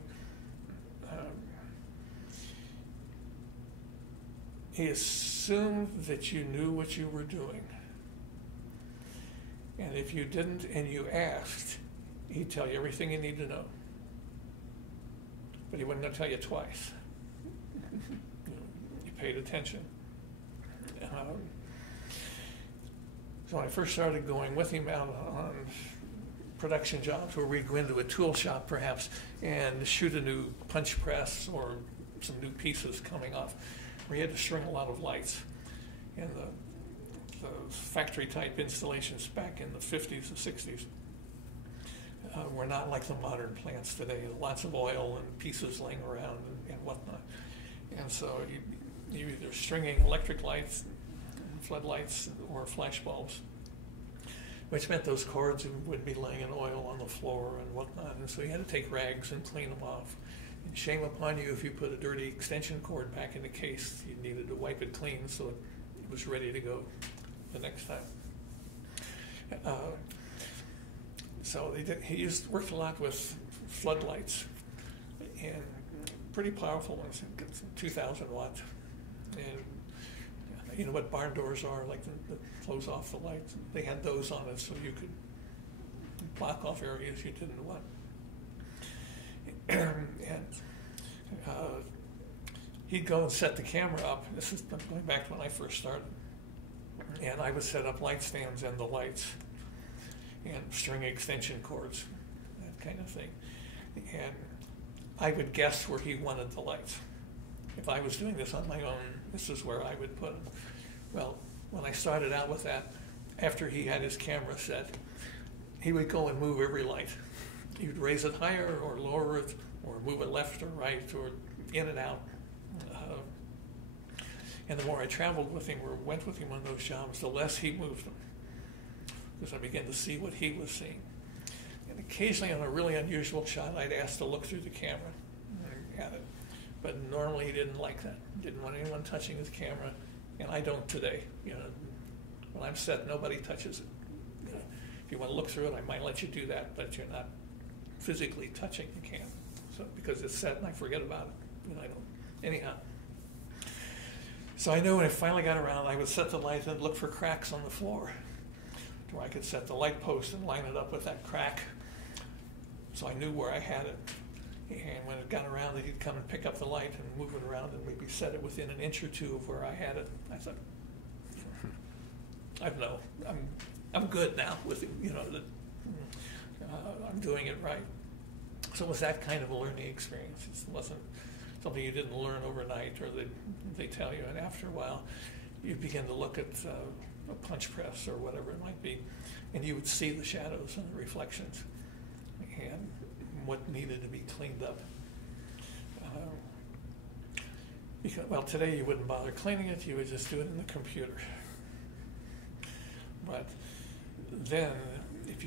he assumed that you knew what you were doing. And if you didn't and you asked, he'd tell you everything you need to know. But he wouldn't tell you twice. You paid attention. So when I first started going with him out on production jobs where we'd go into a tool shop perhaps and shoot a new punch press or some new pieces coming off, we had to string a lot of lights. And the factory type installations back in the 50s and 60s were not like the modern plants today. Lots of oil and pieces laying around and whatnot. And so you either stringing electric lights, floodlights, or flash bulbs, which meant those cords would be laying in oil on the floor and whatnot. And so you had to take rags and clean them off. And shame upon you if you put a dirty extension cord back in the case. You needed to wipe it clean so it was ready to go the next time. So he worked a lot with floodlights, and pretty powerful ones, 2,000 watt. And you know what barn doors are, like the close off the lights. They had those on it so you could block off areas you didn't want. And he'd go and set the camera up. This is going back to when I first started. And I would set up light stands and the lights and string extension cords, that kind of thing. And I would guess where he wanted the lights. If I was doing this on my own, this is where I would put them. Well, when I started out with that, after he had his camera set, he would go and move every light. He would raise it higher or lower it, or move it left or right, or in and out. And the more I traveled with him or went with him on those jobs, the less he moved them, because I began to see what he was seeing. And occasionally on a really unusual shot, I'd ask to look through the camera at it. But normally he didn't like that. Didn't want anyone touching his camera, and I don't today. You know, when I'm set, nobody touches it. You know, if you want to look through it, I might let you do that, but you're not physically touching the camera. So because it's set and I forget about it. You know, I don't. Anyhow. So I knew when I finally got around, I would set the light and look for cracks on the floor, where I could set the light post and line it up with that crack. So I knew where I had it. And when it got around, he'd come and pick up the light and move it around and maybe set it within an inch or two of where I had it. I thought, I know, I'm good now with it, you know, that I'm doing it right. So it was that kind of a learning experience. It wasn't something you didn't learn overnight, or they tell you, and after a while, you begin to look at a punch press or whatever it might be, and you would see the shadows and the reflections and what needed to be cleaned up. Because, well, today you wouldn't bother cleaning it, you would just do it in the computer. But then, if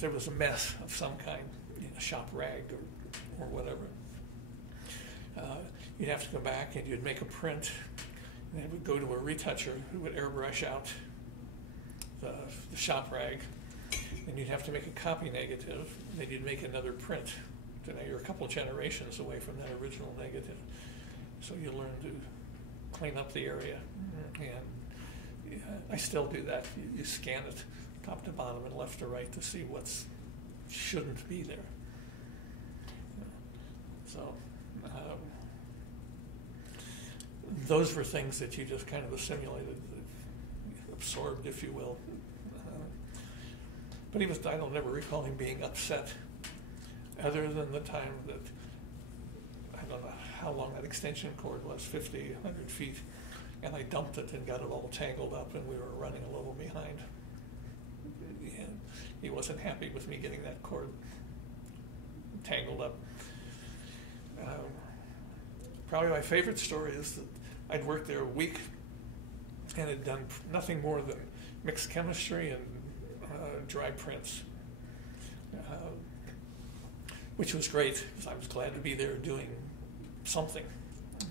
there was a mess of some kind, you know, shop rag or whatever, you'd have to go back and you'd make a print, and it would go to a retoucher who would airbrush out the shop rag. And you'd have to make a copy negative, and then you'd make another print. So now you're a couple generations away from that original negative. So you learn to clean up the area. And I still do that. You scan it top to bottom and left to right to see what's shouldn't be there. So those were things that you just kind of assimilated, absorbed, if you will. But I don't ever recall him being upset, other than the time that, I don't know how long that extension cord was, 50, 100 feet, and I dumped it and got it all tangled up, and we were running a little behind. And he wasn't happy with me getting that cord tangled up. Probably my favorite story is that I'd worked there a week and had done nothing more than mixed chemistry and dry prints, which was great because I was glad to be there doing something.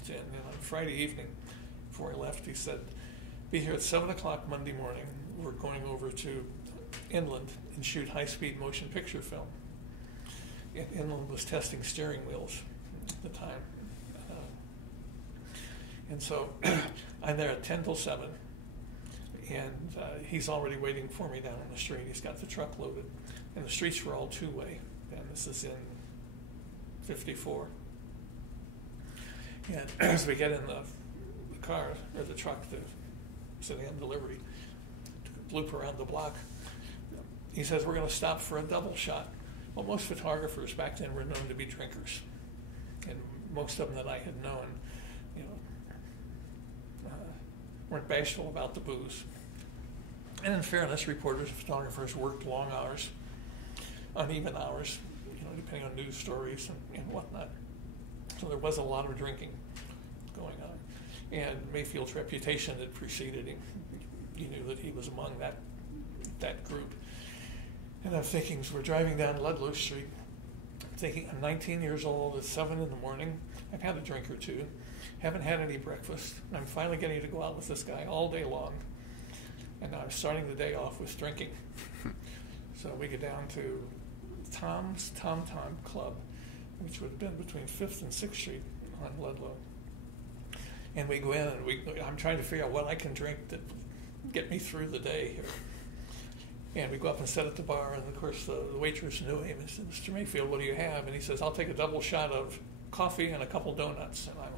And on Friday evening, before I left, he said, "Be here at 7 o'clock Monday morning. We're going over to Inland and shoot high-speed motion picture film." And Inland was testing steering wheels at the time. And so I'm there at 10 till 7. And he's already waiting for me down on the street. He's got the truck loaded. And the streets were all two-way. And this is in 54. And as we get in the car, or the truck, to sedan delivery, to loop around the block, he says, "We're going to stop for a double shot." Well, most photographers back then were known to be drinkers. And most of them that I had known, weren't bashful about the booze. And in fairness, reporters and photographers worked long hours, uneven hours, depending on news stories and whatnot. So there was a lot of drinking going on. And Mayfield's reputation had preceded him. You knew that he was among that group. And I'm thinking, as we're driving down Ludlow Street, thinking, I'm 19 years old, it's 7 in the morning, I've had a drink or two, haven't had any breakfast, and I'm finally getting to go out with this guy all day long. And now I'm starting the day off with drinking. So we get down to Tom's Tom Tom Club, which would have been between 5th and 6th Street on Ludlow. And we go in, and I'm trying to figure out what I can drink that get me through the day here. And we go up and sit at the bar, and of course the waitress knew him and said, "Mr. Mayfield, what do you have?" And he says, "I'll take a double shot of coffee and a couple donuts." And I'm,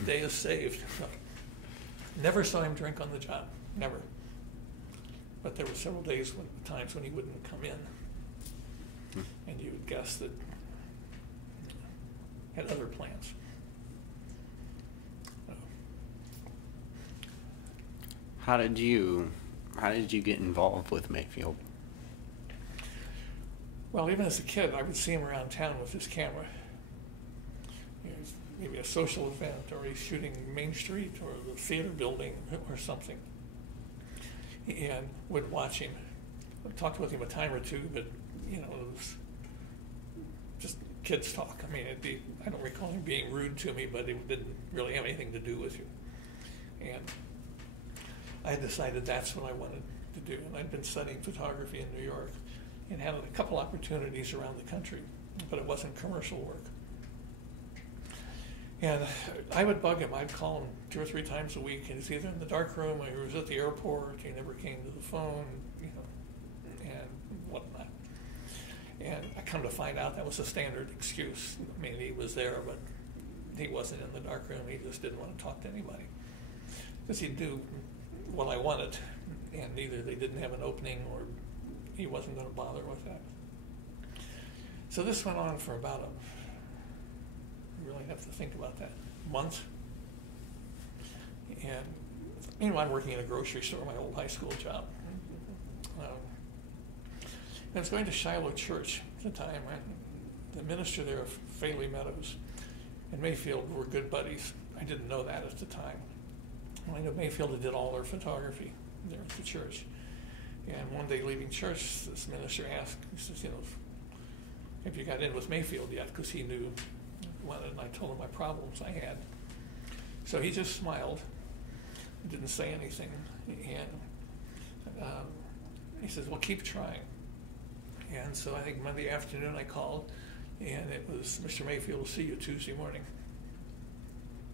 the day is saved. Never saw him drink on the job, never. But there were several times when he wouldn't come in, and you would guess that he had other plans. How did you get involved with Mayfield? Well, even as a kid, I would see him around town with his camera. Maybe a social event, or he's shooting Main Street or the theater building or something, and would watch him. I talked with him a time or two, but it was just kids talk. I mean, I don't recall him being rude to me, but it didn't really have anything to do with you. And I decided that's what I wanted to do. And I'd been studying photography in New York and had a couple opportunities around the country, but it wasn't commercial work. And I would bug him. I'd call him 2 or 3 times a week, and he's either in the dark room or he was at the airport. He never came to the phone, and whatnot. And I come to find out that was a standard excuse. I mean, he was there, but he wasn't in the dark room. He just didn't want to talk to anybody, because he'd do what I wanted, and either they didn't have an opening or he wasn't going to bother with that. So this went on for about you really have to think about that, month. And meanwhile, I'm working in a grocery store, my old high school job. And I was going to Shiloh Church at the time. The minister there, Faley Meadows, and Mayfield were good buddies. I didn't know that at the time. I know Mayfield did all their photography there at the church. And one day leaving church, this minister asked, he says, have you got in with Mayfield yet? Because he knew wanted, and I told him my problems I had. So he just smiled, didn't say anything, and he says, well, keep trying. And so I think Monday afternoon I called, and it was, Mr. Mayfield will see you Tuesday morning.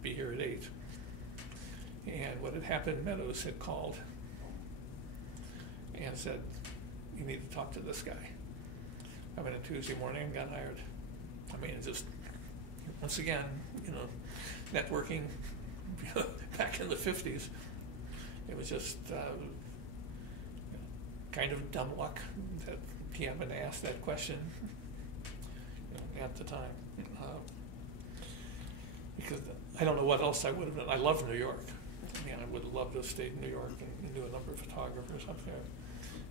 Be here at 8. And what had happened, Meadows had called and said, you need to talk to this guy. I went in Tuesday morning and got hired. I mean, it just, once again, networking, back in the 50s, it was just kind of dumb luck that he happened to ask that question at the time. Because I don't know what else I would have done. I love New York. I would have loved to have stayed in New York and knew a number of photographers up there.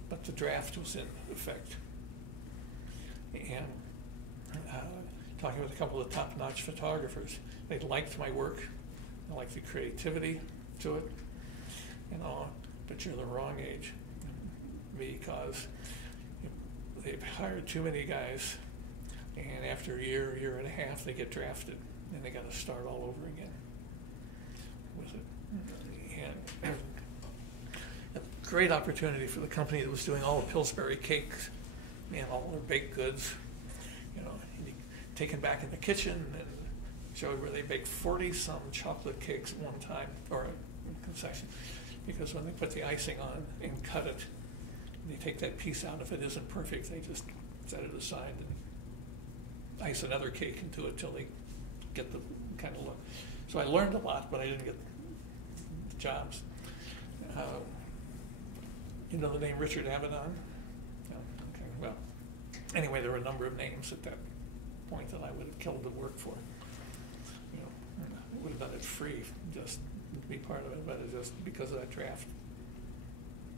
But the draft was in effect. And talking with a couple of top-notch photographers, they liked my work. They liked the creativity to it, but you're the wrong age, because they've hired too many guys, and after a year and a half, they get drafted, and they got to start all over again with it. And a great opportunity for the company that was doing all the Pillsbury cakes and all their baked goods, taken back in the kitchen and showed where they baked 40-some chocolate cakes at one time, or a concession, because when they put the icing on and cut it, they take that piece out. If it isn't perfect, they just set it aside and ice another cake into it till they get the kind of look. So I learned a lot, but I didn't get the jobs. You know the name Richard Avedon? No? Okay, well, anyway, there were a number of names at that point that I would have killed to work for. I would have done it free just to be part of it, but it just because of that draft,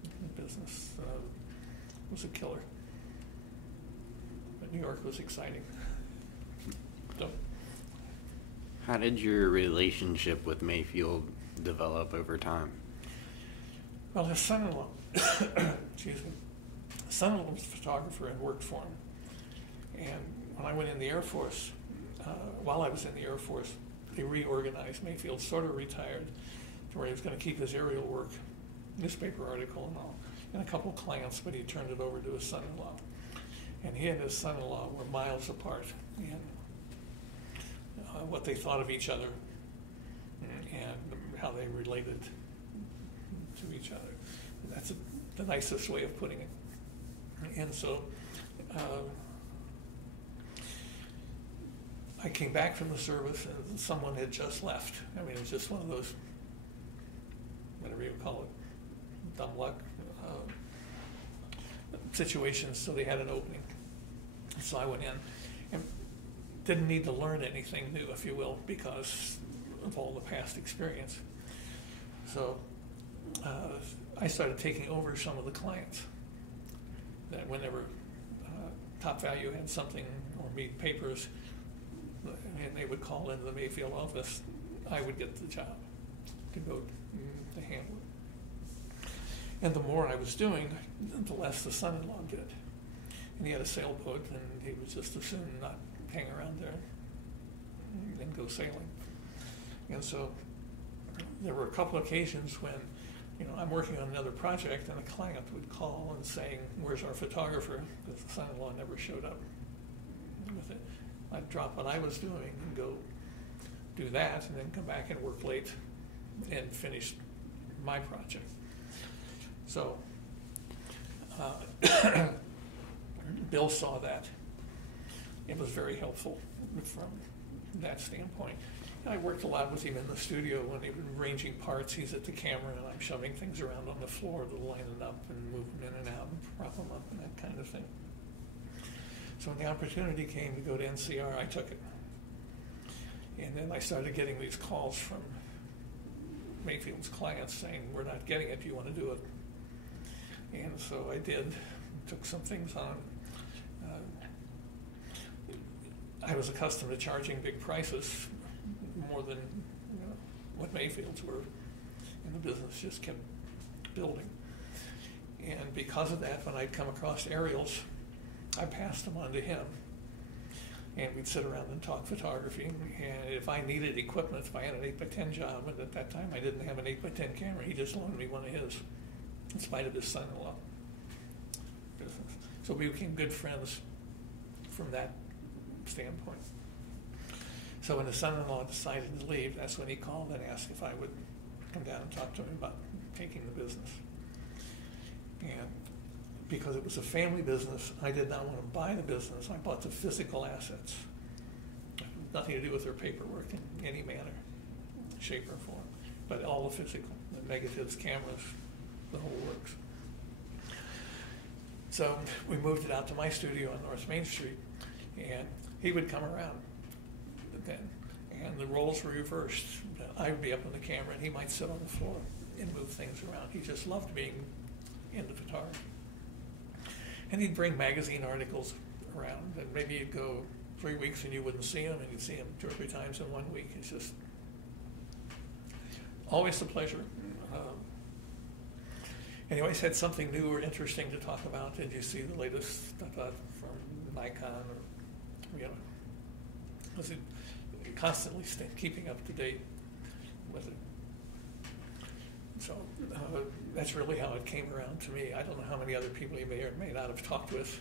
the business was a killer. But New York was exciting. So, how did your relationship with Mayfield develop over time? Well, his son-in-law, excuse me, his son-in-law was a photographer and worked for him. And when I went in the Air Force, while I was in the Air Force, they reorganized. Mayfield sort of retired to where he was going to keep his aerial work, newspaper article and all, and a couple clients, but he turned it over to his son-in-law. And he and his son-in-law were miles apart in what they thought of each other and how they related to each other. That's the nicest way of putting it. And so I came back from the service and someone had just left. I mean, it was just one of those, whatever you call it, dumb luck situations. So they had an opening. So I went in and didn't need to learn anything new, if you will, because of all the past experience. So I started taking over some of the clients that whenever Top Value had something or Mead Papers, and they would call into the Mayfield office, I would get the job to go to handle it. And the more I was doing, the less the son-in-law did. And he had a sailboat, and he was just as soon not hang around there and go sailing. And so there were a couple of occasions when, I'm working on another project, and a client would call and saying, "Where's our photographer?" Because the son-in-law never showed up with it. I'd drop what I was doing and go do that, and then come back and work late and finish my project. So Bill saw that. It was very helpful from that standpoint. And I worked a lot with him in the studio when he was arranging parts. He's at the camera, and I'm shoving things around on the floor to line it up and move them in and out and prop them up and that kind of thing. So when the opportunity came to go to NCR, I took it. And then I started getting these calls from Mayfield's clients saying, "We're not getting it, do you want to do it?" And so I did, took some things on. I was accustomed to charging big prices, more than what Mayfield's were, and the business just kept building. And because of that, when I'd come across aerials, I passed them on to him. and we'd sit around and talk photography. And if I needed equipment, if I had an 8x10 job, and at that time I didn't have an 8x10 camera, he just loaned me one of his, in spite of his son-in-law. So we became good friends from that standpoint. So when his son-in-law decided to leave, that's when he called and asked if I would come down and talk to him about taking the business. And because it was a family business, I did not want to buy the business. I bought the physical assets. Nothing to do with their paperwork in any manner, shape, or form, but all the physical, the negatives, cameras, the whole works. So we moved it out to my studio on North Main Street, and he would come around then, and the roles were reversed. I would be up on the camera, and he might sit on the floor and move things around. He just loved being into photography. And he'd bring magazine articles around, and maybe he'd go 3 weeks and you wouldn't see him, and you'd see him 2 or 3 times in 1 week. It's just always a pleasure. And he always had something new or interesting to talk about. Did you see the latest stuff from Nikon, or was it constantly keeping up to date with it? So that's really how it came around to me. I don't know how many other people he may or may not have talked with.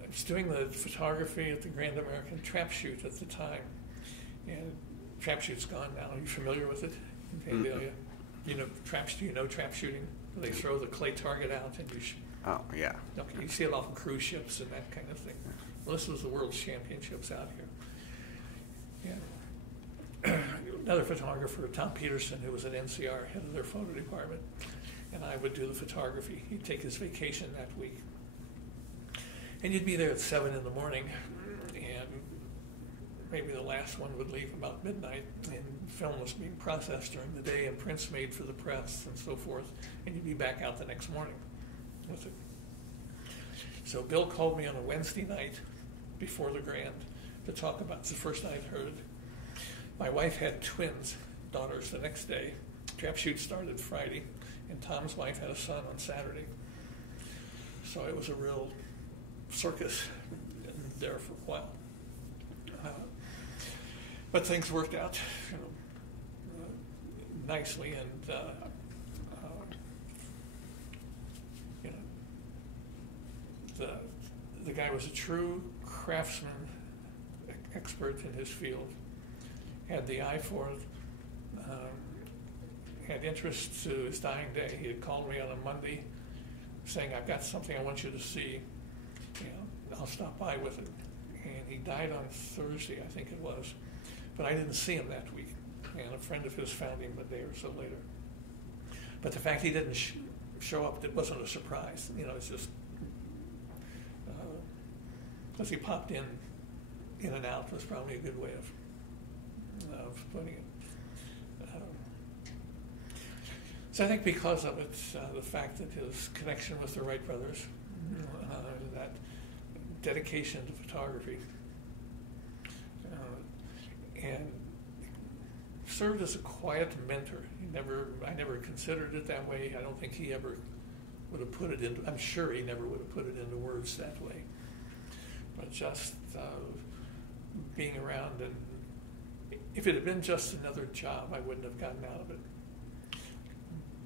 I was doing the photography at the Grand American Trap Shoot at the time, and Trap Shoot's gone now. Are you familiar with it? Mm-hmm. You know trap shooting? They throw the clay target out and you Oh, yeah. Okay, you see it off of cruise ships and that kind of thing. Well, this was the World Championships out here. Yeah. Another photographer, Tom Peterson, who was at NCR, head of their photo department, and I would do the photography. He'd take his vacation that week. And you'd be there at 7 in the morning, and maybe the last one would leave about midnight, and film was being processed during the day and prints made for the press and so forth, and you'd be back out the next morning with it. So Bill called me on a Wednesday night before the Grand to talk about, it's the first I'd heard. My wife had twins, daughters, the next day. Trap shoot started Friday, and Tom's wife had a son on Saturday. So it was a real circus there for a while. But things worked out, nicely, and the guy was a true craftsman, expert in his field, had the eye for it, had interest to his dying day. He had called me on a Monday saying, "I've got something I want you to see. I'll stop by with it." And he died on Thursday, I think it was. But I didn't see him that week. And a friend of his found him a day or so later. But the fact he didn't show up, it wasn't a surprise. It's just because he popped in and out was probably a good way of putting it. So I think because of it, the fact that his connection with the Wright brothers, that dedication to photography, and served as a quiet mentor. I never considered it that way. I don't think he ever would have put it into, I'm sure he never would have put it into words that way. But just being around, and if it had been just another job, I wouldn't have gotten out of it.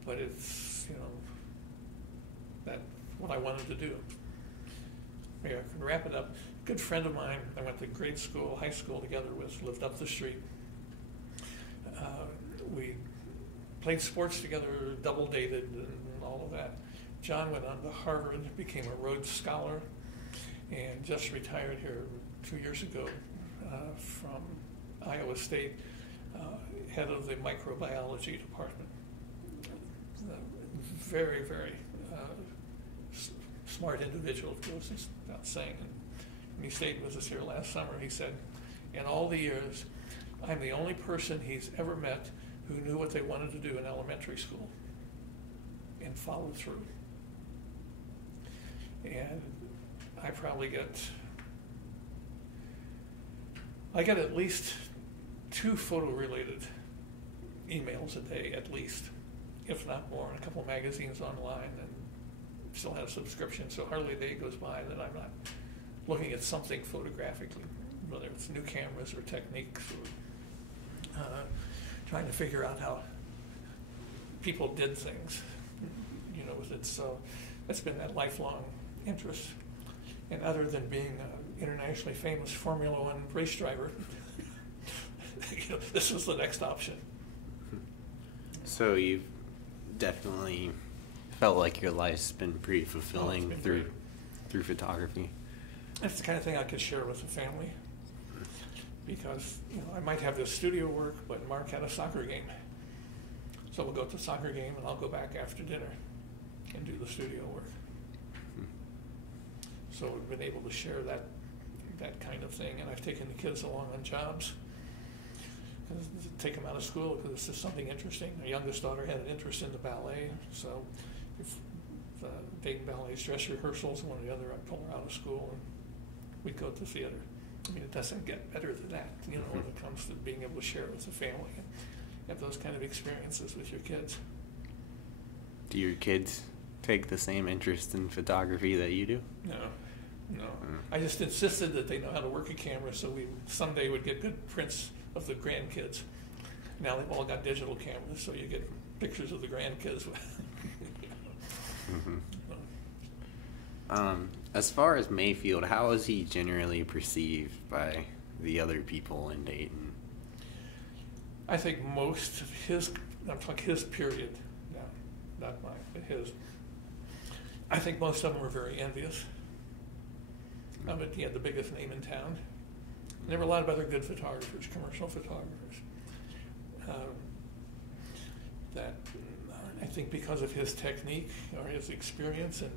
But it's, that's what I wanted to do. Maybe I can wrap it up. A good friend of mine, I went to grade school, high school together with, lived up the street. We played sports together, double dated, and all of that. John went on to Harvard, became a Rhodes Scholar, and just retired here 2 years ago from Iowa State, head of the microbiology department. Very, very smart individual, goes without saying. And he stayed with us here last summer. He said, in all the years, I'm the only person he's ever met who knew what they wanted to do in elementary school and followed through. And I probably get at least 2 photo-related emails a day, at least, if not more, and a couple magazines online, still have subscription, so hardly a day goes by that I'm not looking at something photographically, whether it's new cameras or techniques or trying to figure out how people did things. You know, it's been that lifelong interest. And other than being an internationally famous Formula One race driver, this was the next option. So you've definitely felt like your life's been pretty fulfilling through photography. That's the kind of thing I could share with the family, because I might have this studio work, but Mark had a soccer game. So we'll go to the soccer game, and I'll go back after dinner and do the studio work. So we've been able to share that kind of thing, and I've taken the kids along on jobs. Take them out of school because it's just something interesting. My youngest daughter had an interest in the ballet, so if the Dayton Ballet's dress rehearsals, one or the other, I'd pull her out of school and we'd go to theater. I mean, it doesn't get better than that, when it comes to being able to share it with the family and have those kind of experiences with your kids. Do your kids take the same interest in photography that you do? No. I just insisted that they know how to work a camera, so we someday would get good prints of the grandkids. Now they've all got digital cameras, so you get pictures of the grandkids. As far as Mayfield, how is he generally perceived by the other people in Dayton? I think most of I'm talking his period, not mine, but his. I think most of them were very envious. He had the biggest name in town. There were a lot of other good photographers, commercial photographers. That I think because of his technique or his experience and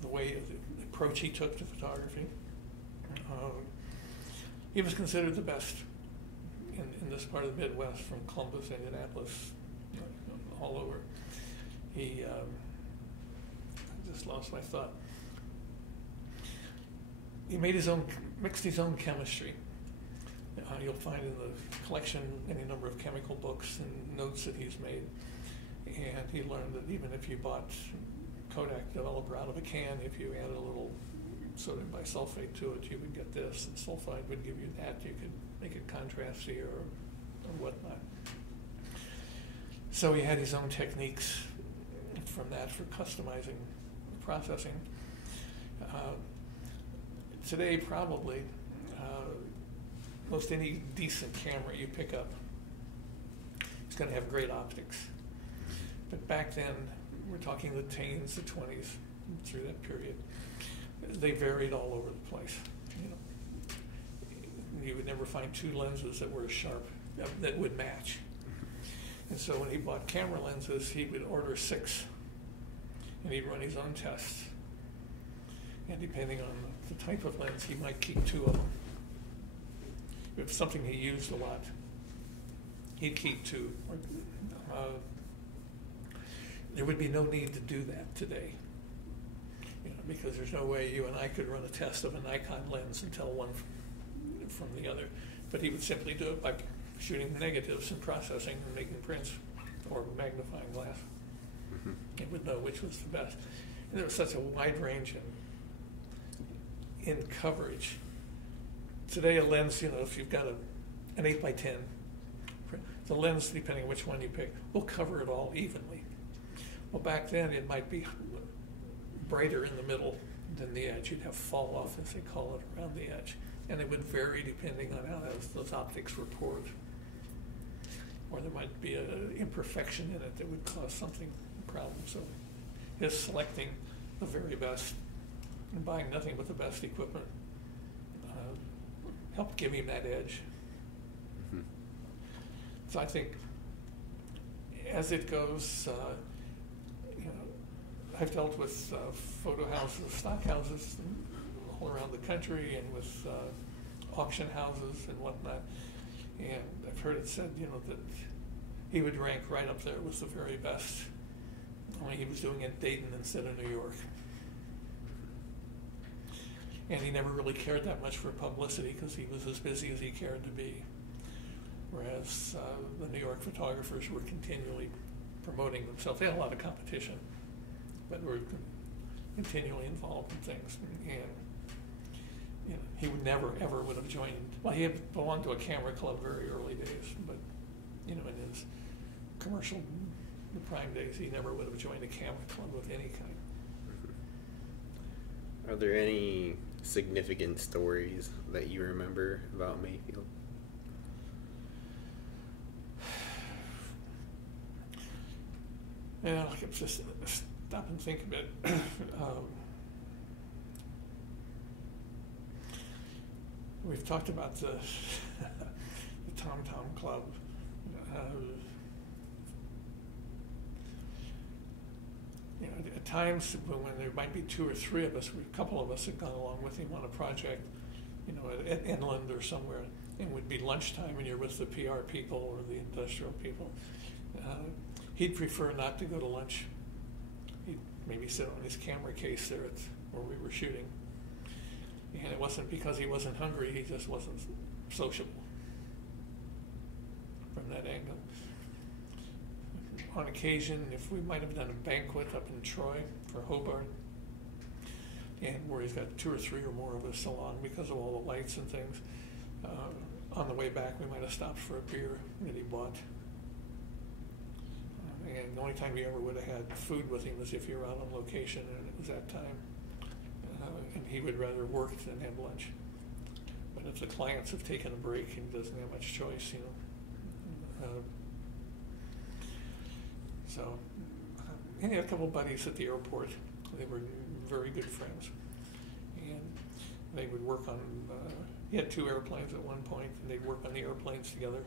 the way, the approach he took to photography, he was considered the best in this part of the Midwest, from Columbus, Indianapolis, all over. I just lost my thought. He mixed his own chemistry. You'll find in the collection any number of chemical books and notes that he's made. And he learned that even if you bought Kodak developer out of a can, if you added a little sodium bisulfate to it, you would get this, and sulfide would give you that. You could make it contrasty or whatnot. So he had his own techniques from that for customizing processing. Today, probably, most any decent camera you pick up is going to have great optics. But back then, we're talking the teens, the 20s, through that period, they varied all over the place. You would never find two lenses that were sharp, that would match. And so when he bought camera lenses, he would order 6, and he'd run his own tests. And depending on the type of lens, he might keep 2 of them. If it's something he used a lot, he'd keep 2. There would be no need to do that today, because there's no way you and I could run a test of a Nikon lens and tell one from the other. But he would simply do it by shooting negatives and processing and making prints or magnifying glass. He would know which was the best. And there was such a wide range in coverage. Today, a lens, if you've got an 8x10, the lens, depending on which one you pick, will cover it all evenly. Well, back then, it might be brighter in the middle than the edge. You'd have fall off, as they call it, around the edge. And it would vary depending on how those optics were poured. Or there might be an imperfection in it that would cause something problem. So his selecting the very best and buying nothing but the best equipment helped give him that edge. So I think as it goes, I've dealt with photo houses, stock houses all around the country, and with auction houses and whatnot. And I've heard it said, that he would rank right up there with the very best. Only he was doing it in Dayton instead of New York. And he never really cared that much for publicity because he was as busy as he cared to be. Whereas the New York photographers were continually promoting themselves. They had a lot of competition. but we're continually involved in things. And he would never, ever would have joined. Well, he had belonged to a camera club very early days, but in his commercial, the prime days, he never would have joined a camera club of any kind. Are there any significant stories that you remember about Mayfield? Yeah, I could just stop and think a bit. We've talked about the Tom Tom Club. At times when there might be 2 or 3 of us, a couple of us had gone along with him on a project, at Inland or somewhere, and it would be lunchtime and you're with the PR people or the industrial people. He'd prefer not to go to lunch. He'd maybe sit on his camera case there where we were shooting. And it wasn't because he wasn't hungry, he just wasn't sociable from that angle. On occasion, if we might have done a banquet up in Troy for Hobart, and where he's got 2 or 3 or more of us along because of all the lights and things, on the way back we might have stopped for a beer that he bought. And the only time he ever would have had food with him was if you were out on location, and it was that time. And he would rather work than have lunch. But if the clients have taken a break, he doesn't have much choice, So, he had a couple of buddies at the airport. They were very good friends. And they would work on, he had 2 airplanes at one point, and they'd work on the airplanes together.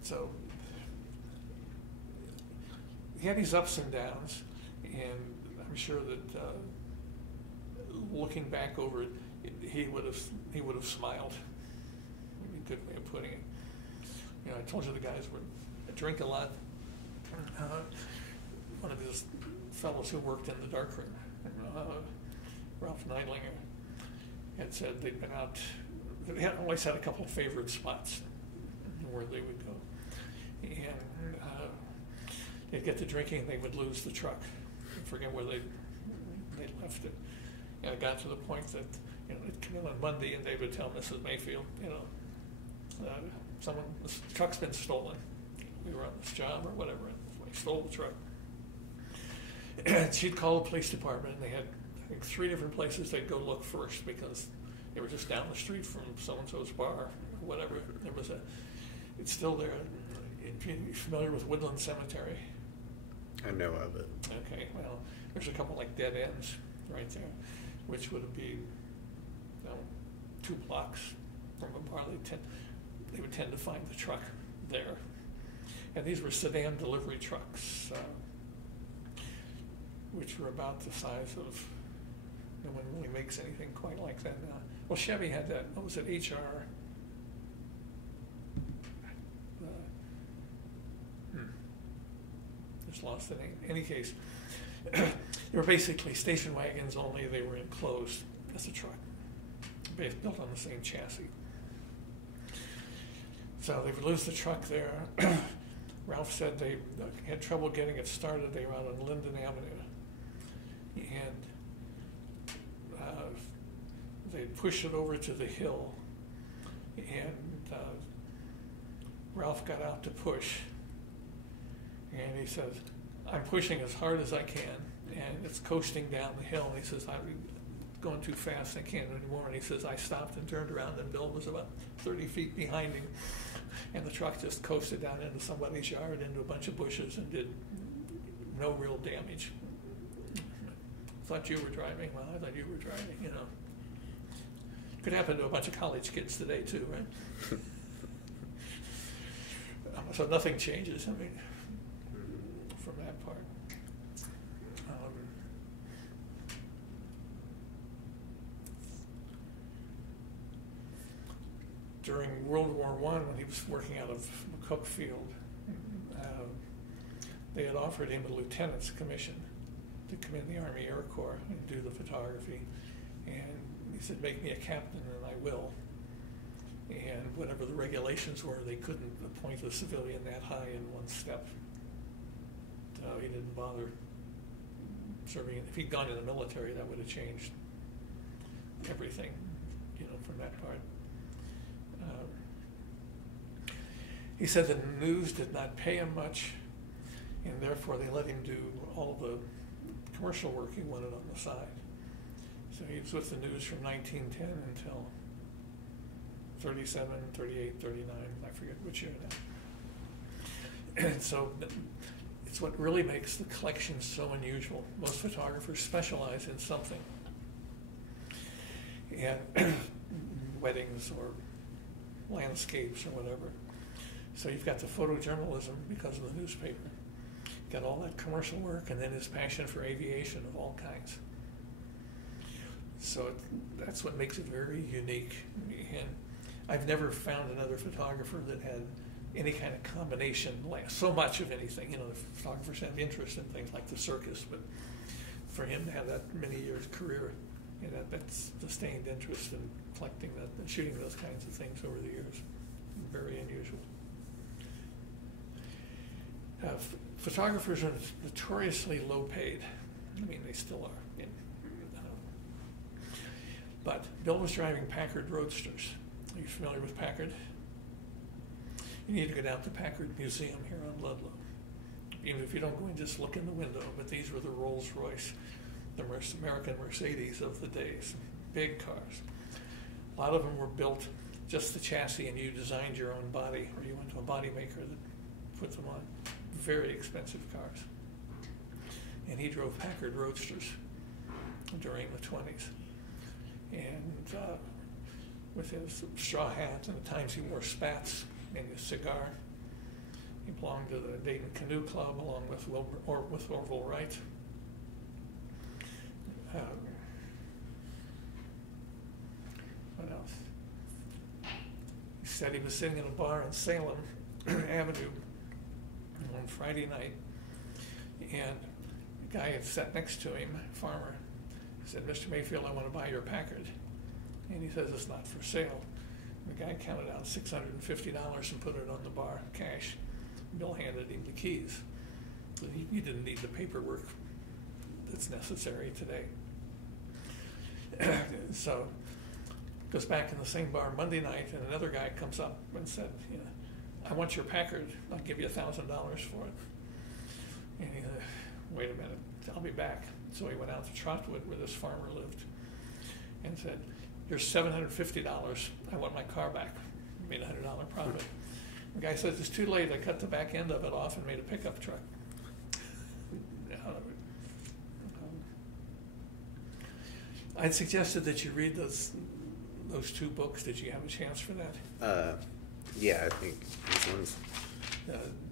So, he had these ups and downs, and I'm sure that looking back over it, he would have smiled. Maybe a good way of putting it. I told you the guys drink a lot. One of his fellows who worked in the darkroom, Ralph Neidlinger, had said they'd been out. They had always had a couple of favorite spots where they would go, and they'd get to drinking and they would lose the truck. I forget where they left it. And it got to the point that they'd come in on Monday and they would tell Mrs. Mayfield, the truck's been stolen. We were on this job or whatever, and somebody stole the truck. And she'd call the police department, and they had, I think, 3 different places they'd go look first because they were just down the street from so-and-so's bar or whatever. It's still there. If you're familiar with Woodland Cemetery? I know of it. Okay, well, there's a couple like dead ends right there, which would be 2 blocks from a bar. They would tend to find the truck there. And these were sedan delivery trucks, which were about the size of, no one really makes anything quite like that now. Well, Chevy had that, what was it, HR? Just lost the name. In any case, they were basically station wagons, only they were enclosed as a truck, built on the same chassis. So they would lose the truck there. Ralph said they had trouble getting it started. They were out on Linden Avenue. And they'd push it over to the hill. And Ralph got out to push. And he says, I'm pushing as hard as I can. And it's coasting down the hill. And he says, I'm going too fast. I can't anymore. And he says, I stopped and turned around, and Bill was about 30 feet behind him. And the truck just coasted down into somebody's yard, into a bunch of bushes, and did no real damage. Thought you were driving. Well, I thought you were driving, Could happen to a bunch of college kids today, too, right? So nothing changes, from that part. During World War I, when he was working out of McCook Field, they had offered him a lieutenant's commission to come in the Army Air Corps and do the photography. And he said, make me a captain and I will. And whatever the regulations were, they couldn't appoint a civilian that high in one step. he didn't bother serving. If he'd gone in the military, that would have changed everything, from that part. He said the news did not pay him much, and therefore they let him do all the commercial work he wanted on the side. So he was with the news from 1910 until 37, 38, 39, I forget which year now. And so it's what really makes the collection so unusual. Most photographers specialize in something. And weddings or landscapes or whatever. So you've got the photojournalism because of the newspaper. You've got all that commercial work, and then his passion for aviation of all kinds. So that's what makes it very unique. And I've never found another photographer that had any kind of combination, like so much of anything. The photographers have interest in things like the circus, but for him to have that many years career, that's sustained interest in collecting that and shooting those kinds of things over the years. Very unusual. Photographers are notoriously low paid. I mean, they still are. But Bill was driving Packard Roadsters. Are you familiar with Packard? You need to go down to Packard Museum here on Ludlow. Even if you don't go and just look in the window, but these were the Rolls Royce, the American Mercedes of the days. Big cars. A lot of them were built just the chassis, and you designed your own body, or you went to a body maker that put them on. Very expensive cars. And he drove Packard Roadsters during the 20s. And with his straw hat, and at times he wore spats and his cigar. He belonged to the Dayton Canoe Club along with Orville Wright. What else? He said he was sitting in a bar in Salem Avenue on Friday night, and the guy had sat next to him, a farmer, said, "Mr. Mayfield, I want to buy your Packard." And he says, "It's not for sale." And the guy counted out $650 and put it on the bar, cash. Bill handed him the keys. So he didn't need the paperwork that's necessary today. So goes back in the same bar Monday night, and another guy comes up and said, "I want your Packard. I'll give you $1,000 for it." And he said, "Wait a minute, I'll be back." So he went out to Trotwood, where this farmer lived, and said, "Here's $750. I want my car back." Made a $100 profit. The guy says, "It's too late. I cut the back end of it off and made a pickup truck." I'd suggested that you read those two books. Did you have a chance for that? Yeah, I think these ones,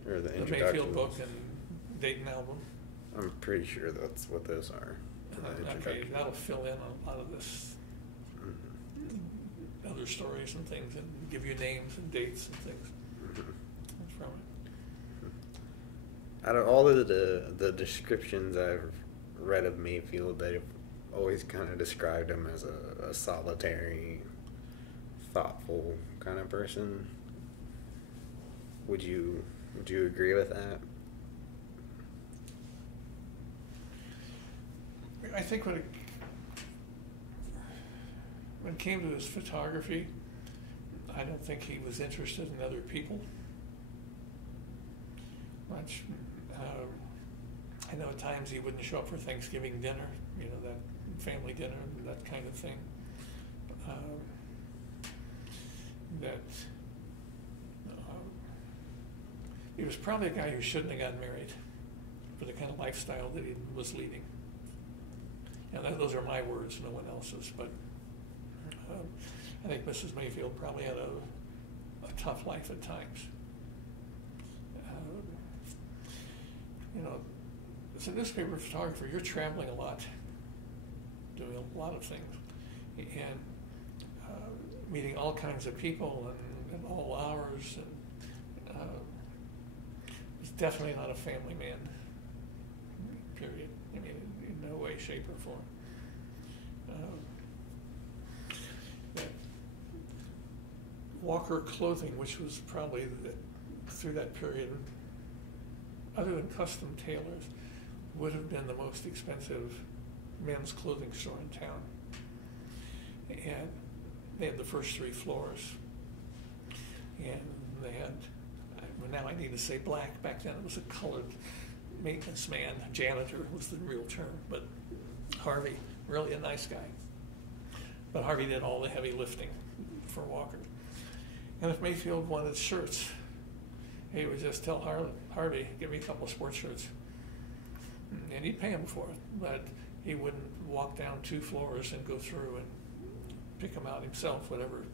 or the introduction. The Mayfield book and Dayton album. I'm pretty sure that's what those are. Okay, that'll fill in on a lot of this, other stories and things, and give you names and dates and things. That's from it. Out of all of the descriptions I've read of Mayfield, they've always kind of described him as a solitary, thoughtful kind of person. Would you agree with that? I think when it came to his photography, I don't think he was interested in other people much. I know at times he wouldn't show up for Thanksgiving dinner, that family dinner, that kind of thing. He was probably a guy who shouldn't have gotten married for the kind of lifestyle that he was leading. Those are my words, no one else's, but I think Mrs. Mayfield probably had a tough life at times. As a newspaper photographer, you're traveling a lot, doing a lot of things, and meeting all kinds of people and at all hours. And he's definitely not a family man, period. I mean, in no way, shape, or form. That Walker clothing, which was probably through that period other than custom tailors, would have been the most expensive men's clothing store in town. And they had the first 3 floors. And they had, well, now I need to say black. Back then it was a colored maintenance man. Janitor was the real term. But Harvey, really a nice guy. But Harvey did all the heavy lifting for Walker. And if Mayfield wanted shirts, he would just tell Harvey, give me a couple of sports shirts. And he'd pay him for it. But he wouldn't walk down 2 floors and go through and pick them out himself, whatever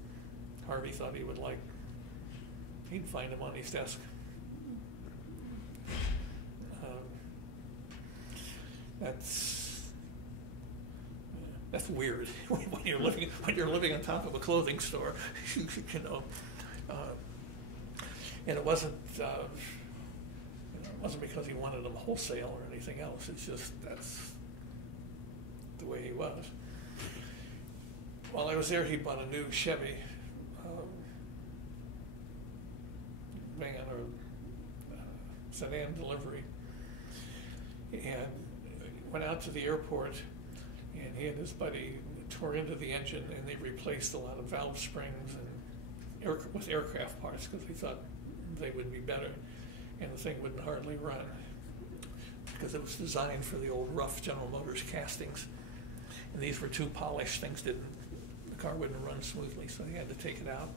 Harvey thought he would like. He'd find them on his desk. That's weird when you're living on top of a clothing store, you know. And it wasn't because he wanted them wholesale or anything else. It's just that's the way he was. While I was there, he bought a new Chevy van or sedan delivery, and went out to the airport, and he and his buddy tore into the engine, and they replaced a lot of valve springs and with aircraft parts because they thought they would be better, and the thing wouldn't hardly run because it was designed for the old rough General Motors castings, and these were too polished. The car wouldn't run smoothly, so he had to take it out.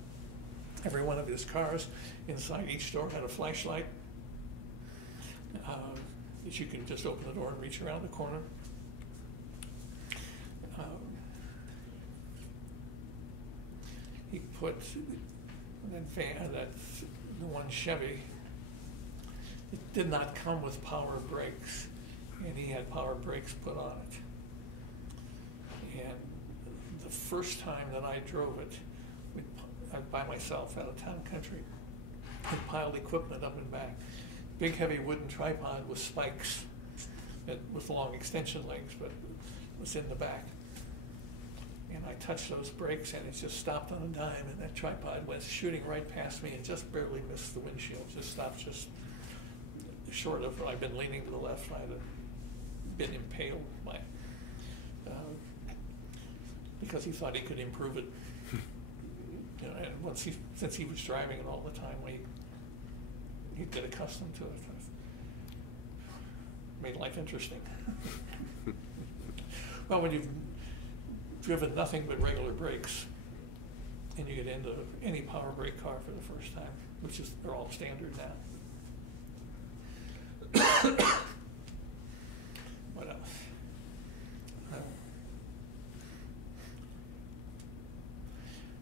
Every one of his cars, inside each door, had a flashlight that you could just open the door and reach around the corner. He put the one Chevy, it did not come with power brakes, and he had power brakes put on it. And the first time that I drove it, by myself out of town country, we piled equipment up and back. Big heavy wooden tripod with spikes with long extension legs, but it was in the back. And I touched those brakes and it just stopped on a dime, and that tripod went shooting right past me and just barely missed the windshield. Just stopped just short of where I'd been leaning to the left. I'd have been impaled by because he thought he could improve it. You know, and since he was driving it all the time, he'd get accustomed to it. Made life interesting. Well, when you've driven nothing but regular brakes, and you get into any power brake car for the first time, which is they're all standard now. What else?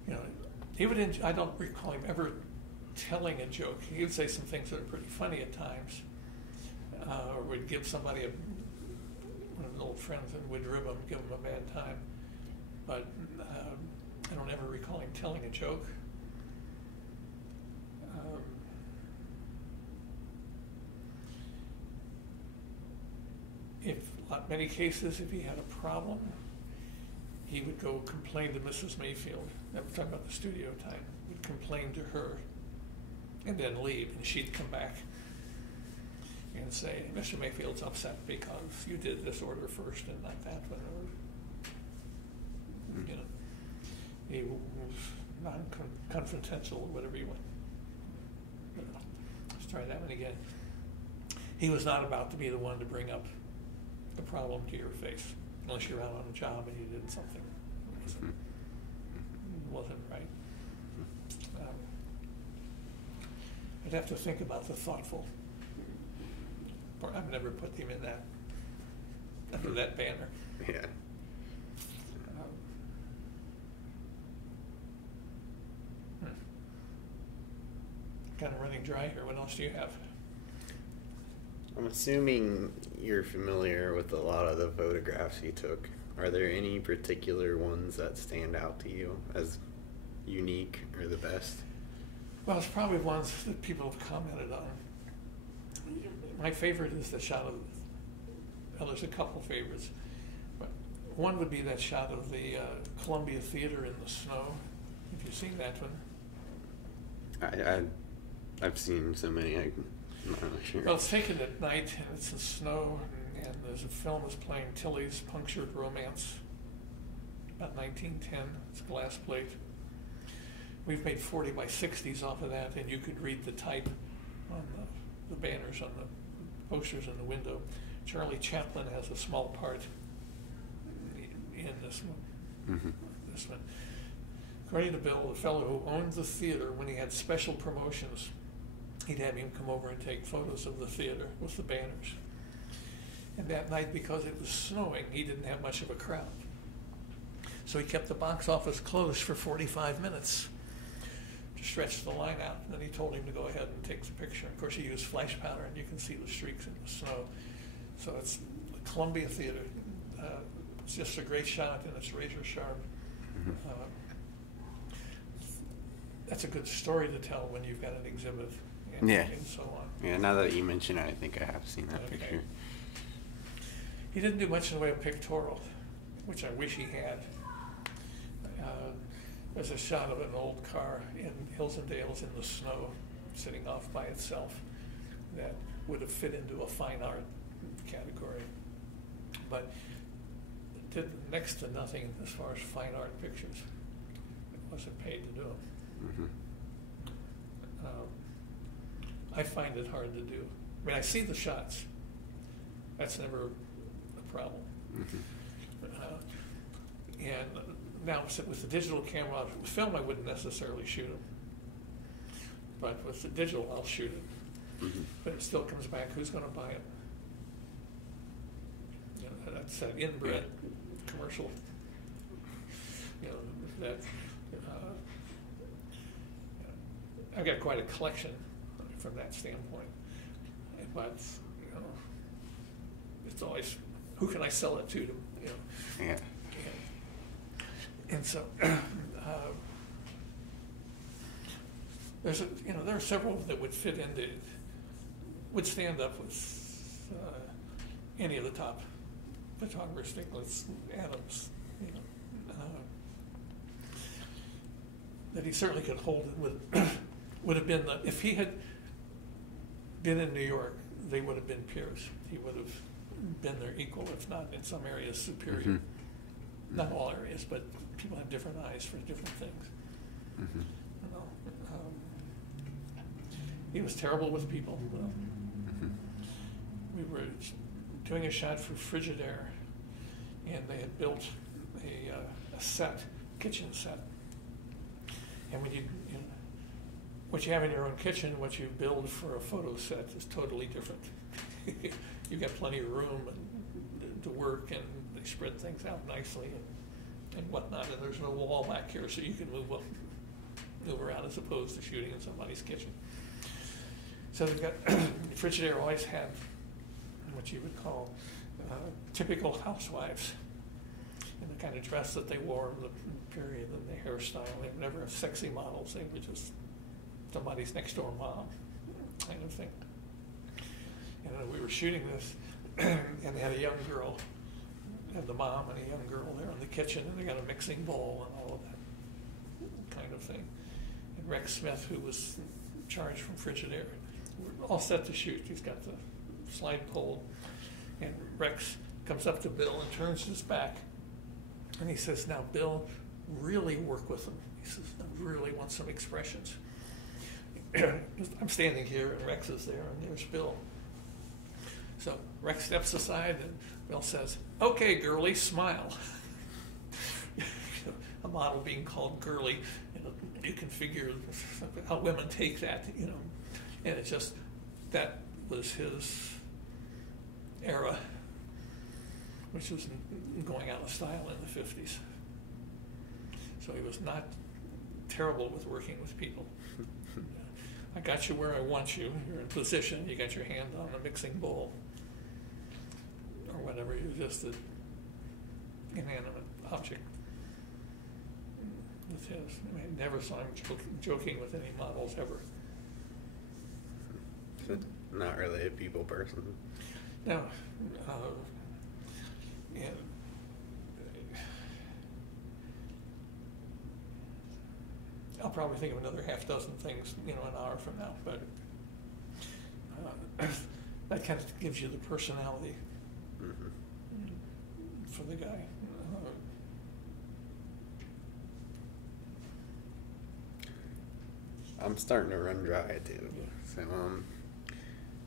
You know, he would. I don't recall him ever telling a joke. He would say some things that are pretty funny at times, or would give somebody one of his old friends and would rib him, give him a bad time. But I don't ever recall him telling a joke. Many cases, if he had a problem, he would go complain to Mrs. Mayfield. That was talking about the studio time. Would complain to her, and then leave, and she'd come back and say, "Mr. Mayfield's upset because you did this order first and not that one." Or, you know, he was non-confrontational or whatever you want. Let's try that one again. He was not about to be the one to bring up the problem to your face, unless you're out on a job and you did something that wasn't right. I'd have to think about the thoughtful. I've never put him in that under that banner. Yeah. Kind of running dry here. What else do you have? I'm assuming you're familiar with a lot of the photographs he took. Are there any particular ones that stand out to you as unique or the best? Well, it's probably ones that people have commented on. My favorite is the shot of, well, there's a couple favorites. But one would be that shot of the Columbia Theater in the snow. Have you seen that one? I've seen so many. Not really sure. Well, it's taken at night, and it's in snow, and there's a film that's playing Tilly's Punctured Romance, about 1910. It's a glass plate. We've made 40 by 60s off of that, and you could read the type on the banners, on the posters in the window. Charlie Chaplin has a small part in this one. Mm-hmm. This one. According to Bill, the fellow who owned the theater, when he had special promotions, he'd have him come over and take photos of the theater with the banners. And that night, because it was snowing, he didn't have much of a crowd. So he kept the box office closed for 45 minutes to stretch the line out. And then he told him to go ahead and take the picture. Of course, he used flash powder, and you can see the streaks in the snow. So it's the Columbia Theater. It's just a great shot, and it's razor sharp. That's a good story to tell when you've got an exhibit and, Yeah. and so on. Yeah, now that you mention it, I think I have seen that Okay. picture. He didn't do much in the way of pictorial, which I wish he had. There's a shot of an old car in Hills and Dales in the snow, sitting off by itself, that would have fit into a fine art category. But it did next to nothing as far as fine art pictures. It wasn't paid to do them. Mm-hmm. I find it hard to do. I mean, I see the shots. That's never a problem. Mm-hmm. And now with the digital camera, with film I wouldn't necessarily shoot them. But with the digital, I'll shoot it. Mm-hmm. But it still comes back, who's going to buy it? You know, that's that inbred commercial. You know, that I've got quite a collection from that standpoint. But, you know, it's always, who can I sell it to? You know? Yeah. And so, there are several that would fit into, would stand up with any of the top photographers, Nicholas Adams, you know, that he certainly could hold it with. Would have been if he had been in New York, they would have been peers. He would have been their equal, if not in some areas superior. Mm-hmm. Not all areas, but people have different eyes for different things. Mm-hmm. You know, he was terrible with people. Mm-hmm. We were doing a shot for Frigidaire, and they had built a set, kitchen set. And when you know, what you have in your own kitchen, what you build for a photo set is totally different. You've got plenty of room to work, and they spread things out nicely and whatnot. And there's no wall back here, so you can move around as opposed to shooting in somebody's kitchen. So they've got Frigidaire always had what you would call typical housewives, and the kind of dress that they wore in the period, and the hairstyle. They were never sexy models. They were just somebody's next door mom kind of thing. And we were shooting this, and they had a young girl, had the mom and a young girl there in the kitchen, and they got a mixing bowl and all of that kind of thing. And Rex Smith, who was charged from Frigidaire, we're all set to shoot. He's got the slide pole, and Rex comes up to Bill and turns his back, and he says, "Now, Bill, really work with them." He says, "I really want some expressions." I'm standing here, and Rex is there, and there's Bill. So Rex steps aside, and Bill says, "Okay, girlie, smile." A model being called girlie, you can figure how women take that, you know. And it's just, that was his era, which was going out of style in the 50s. So he was not terrible with working with people. I got you where I want you. You're in position. You got your hand on the mixing bowl, or whatever. You're just an inanimate object with his. I mean, I never saw him joking with any models ever. Not really a people person. No. And I'll probably think of another half dozen things, you know, an hour from now. But that kind of gives you the personality for the guy. I'm starting to run dry too. So,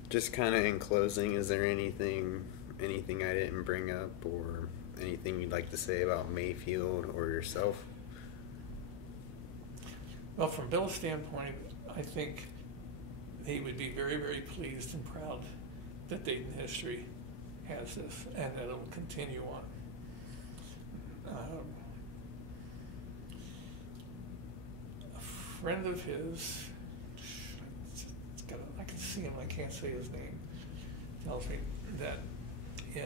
just kind of in closing, is there anything I didn't bring up, or anything you'd like to say about Mayfield or yourself? Well, from Bill's standpoint, I think he would be very, very pleased and proud that Dayton history has this and that it will continue on. A friend of his, I can see him, I can't say his name, tells me that in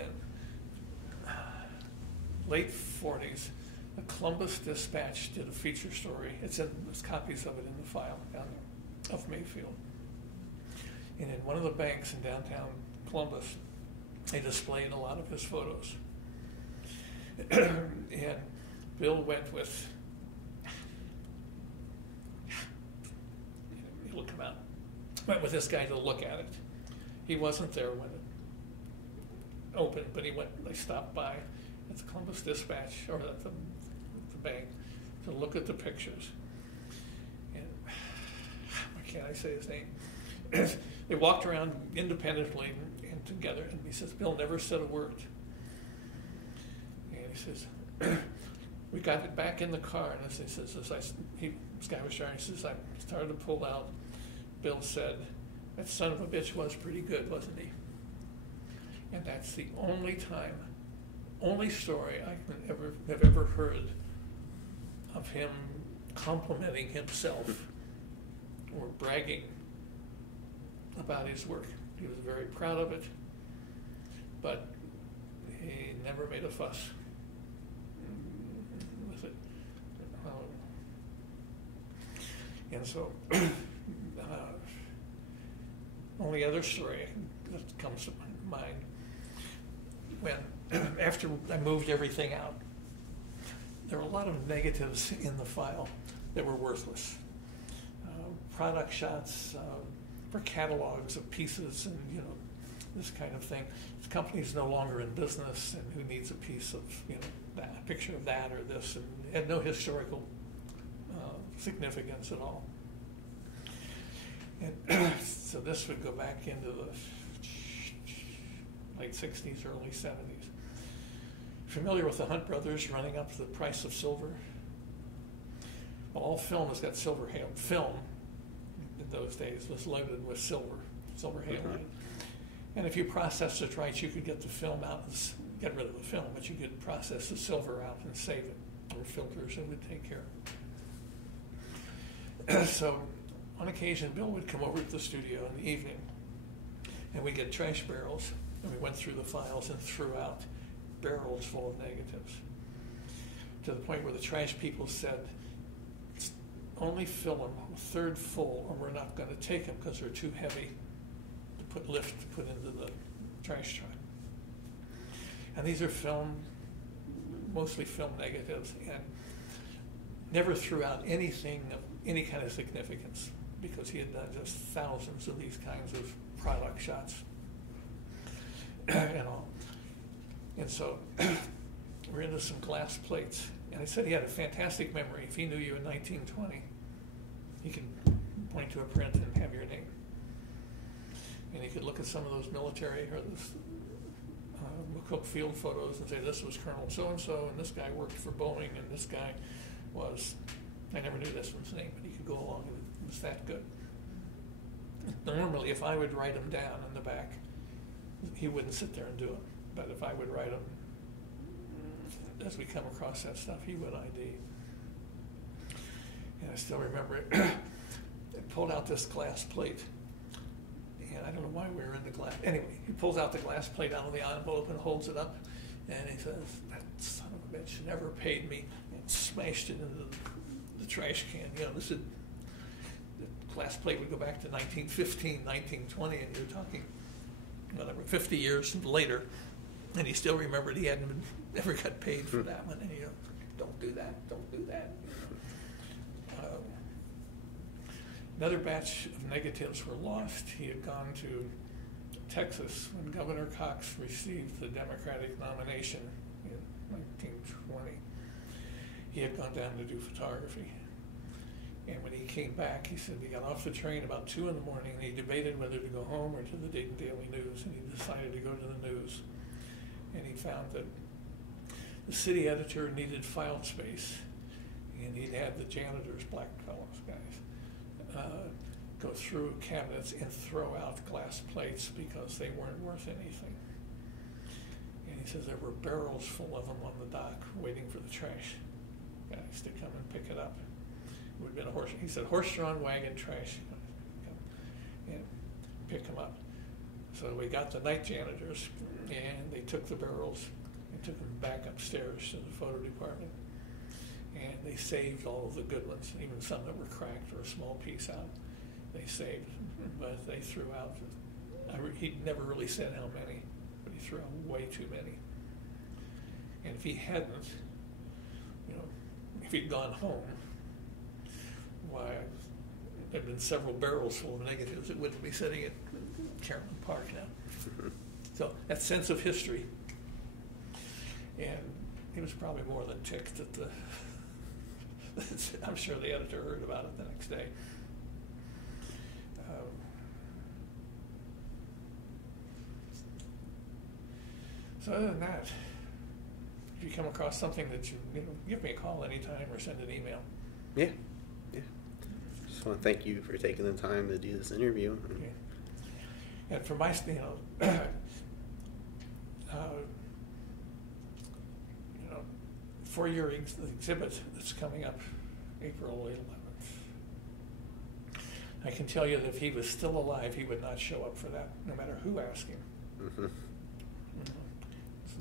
late 40s, the Columbus Dispatch did a feature story. There's copies of it in the file down there, of Mayfield. And in one of the banks in downtown Columbus, they displayed a lot of his photos. And Bill went with, it'll come out, went with this guy to look at it. He wasn't there when it opened, but they stopped by at the Columbus Dispatch, or at the bank, to look at the pictures. And why can't I say his name? They walked around independently and together, and he says, Bill never said a word. And he says, we got it back in the car, and he says, this guy was driving, he says, I started to pull out. Bill said, that son of a bitch was pretty good, wasn't he? And that's the only story I have ever heard of him complimenting himself or bragging about his work. He was very proud of it, but he never made a fuss with it. And so, only other story that comes to mind, when after I moved everything out, there were a lot of negatives in the file that were worthless. Product shots for catalogs of pieces and, this kind of thing. The company's no longer in business, and who needs a piece of, that, a picture of that or this, and it had no historical significance at all. And so this would go back into the late 60s, early 70s. Familiar with the Hunt brothers running up the price of silver? Well, all film has got silver halide. Film in those days was loaded with silver halide. And if you processed it right, you could get the film out and get rid of the film, but you could process the silver out and save it. There were filters that would take care of it. So on occasion, Bill would come over to the studio in the evening, and we'd get trash barrels, and we went through the files and threw out barrels full of negatives, to the point where the trash people said, only fill them a third full, or we're not going to take them because they're too heavy to put into the trash truck. And these are mostly film negatives, and never threw out anything of any kind of significance, because he had done just thousands of these kinds of product shots and all. And so we're into some glass plates. And I said he had a fantastic memory. If he knew you in 1920, he could point to a print and have your name. And he could look at some of those military or those McCook Field photos and say, this was Colonel so-and-so, and this guy worked for Boeing, and this guy was, I never knew this one's name, but he could go along with it. It was that good. Normally, if I would write him down in the back, he wouldn't sit there and do it. But if I would write him, as we come across that stuff, he would ID. And I still remember it. It pulled out this glass plate. And I don't know why we were in the glass. Anyway, he pulls out the glass plate out of the envelope and holds it up. And he says, that son of a bitch never paid me. And smashed it into the trash can. The glass plate would go back to 1915, 1920, and you're talking, 50 years later. And he still remembered he never got paid for that one. And don't do that. Another batch of negatives were lost. He had gone to Texas when Governor Cox received the Democratic nomination in 1920. He had gone down to do photography. And when he came back, he said he got off the train about 2 in the morning, and he debated whether to go home or to the Dayton Daily News, and he decided to go to the news. And he found that the city editor needed file space, and he'd had the janitors, black fellows, guys, go through cabinets and throw out glass plates because they weren't worth anything. And he says there were barrels full of them on the dock waiting for the trash guys to come and pick it up. It would have been a horse. He said, horse-drawn wagon trash, and pick them up. So we got the night janitors, and they took the barrels and took them back upstairs to the photo department. And they saved all of the good ones, even some that were cracked or a small piece out. They saved, but they threw out. He never really said how many, but he threw out way too many. And if he hadn't, if he'd gone home, why, there'd been several barrels full of negatives that wouldn't be sitting at Carolyn Park now. So that sense of history, and he was probably more than ticked that I'm sure the editor heard about it the next day. So other than that, if you come across something that give me a call anytime or send an email. Yeah. Just want to thank you for taking the time to do this interview. Okay. And for my, for-year exhibit that's coming up April 11th, I can tell you that if he was still alive, he would not show up for that, no matter who asked him. Mm-hmm.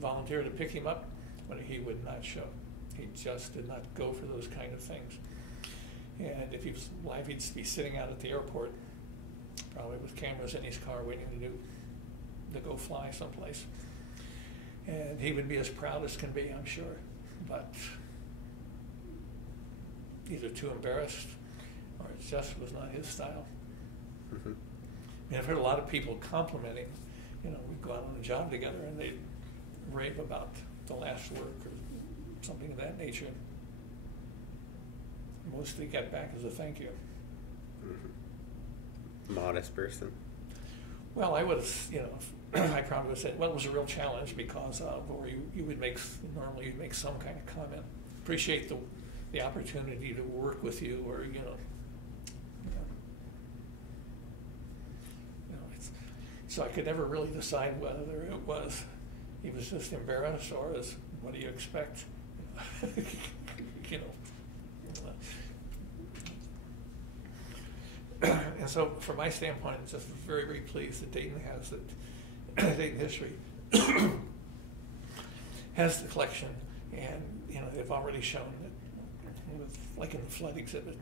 Volunteer to pick him up, but he would not show. He just did not go for those kind of things. And if he was alive, he'd be sitting out at the airport, probably with cameras in his car waiting to go fly someplace. And he would be as proud as can be, I'm sure, but either too embarrassed or it just was not his style. Mm-hmm. I mean, I've heard a lot of people complimenting, we'd go out on a job together and they'd rave about the last work or something of that nature. Mostly get back as a thank you. Mm-hmm. Modest person. Well, I would have, I probably would have said, well, it was a real challenge because of, or you would normally you'd make some kind of comment. Appreciate the opportunity to work with you, or, so I could never really decide whether it was, he was just embarrassed or is, what do you expect? And so from my standpoint, I'm just very, very pleased that Dayton has it. Dayton History has the collection, and they've already shown that, like in the flood exhibit,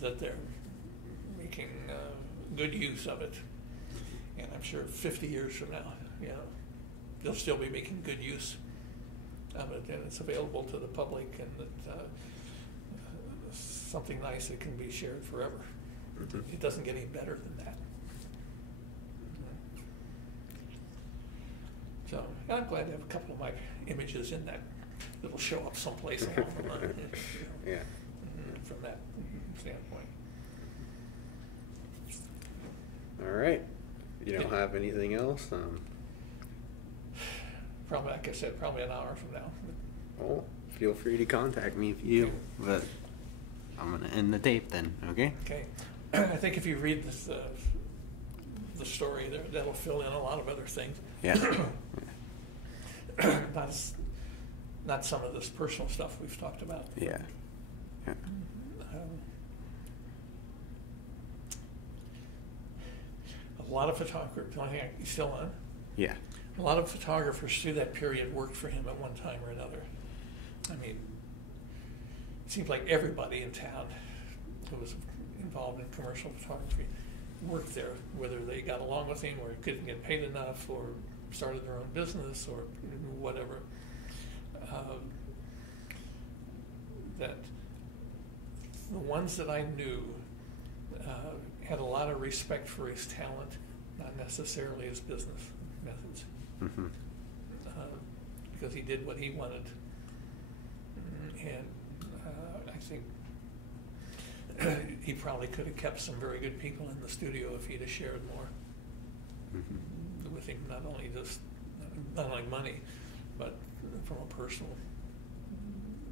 that they're making good use of it. And I'm sure 50 years from now, they'll still be making good use of it, and it's available to the public, and that something nice that can be shared forever. Mm-hmm. It doesn't get any better than that. So I'm glad to have a couple of my images in that that'll show up someplace along the line. Yeah. From that standpoint. All right. You don't have anything else? Probably, like I said, probably an hour from now. Oh, feel free to contact me if you. But I'm gonna end the tape then. Okay. Okay. I think if you read the story, that'll fill in a lot of other things. Yeah. Not some of this personal stuff we've talked about. Yeah. Yeah. A lot of photographers. You still on? Yeah. A lot of photographers through that period worked for him at one time or another. I mean, it seems like everybody in town who was involved in commercial photography worked there, whether they got along with him or couldn't get paid enough or started their own business or whatever. That the ones that I knew had a lot of respect for his talent, not necessarily his business methods. Mm-hmm. Because he did what he wanted. And I think he probably could have kept some very good people in the studio if he'd have shared more with him, not only money, but from a personal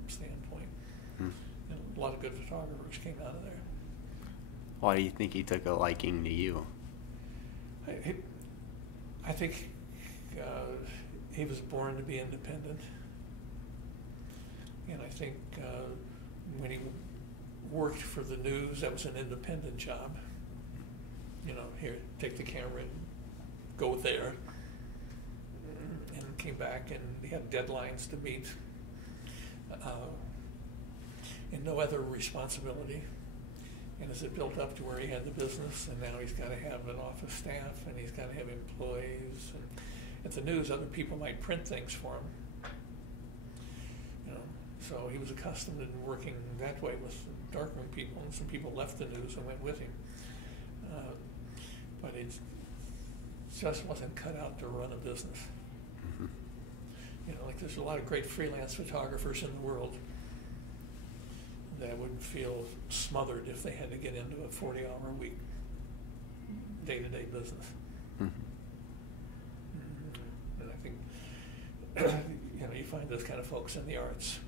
standpoint. And a lot of good photographers came out of there. Why do you think he took a liking to you? I think he was born to be independent. And I think when he worked for the news, that was an independent job. You know, here, take the camera and go there. And came back and he had deadlines to meet. And no other responsibility. And as it built up to where he had the business, and now he's got to have an office staff, and he's got to have employees. And at the news, other people might print things for him. You know, so he was accustomed to working that way with darkroom people, and some people left the news and went with him. But it just wasn't cut out to run a business. You know, like there's a lot of great freelance photographers in the world that would feel smothered if they had to get into a 40-hour-a-week day-to-day business. And I think, you know, you find those kind of folks in the arts.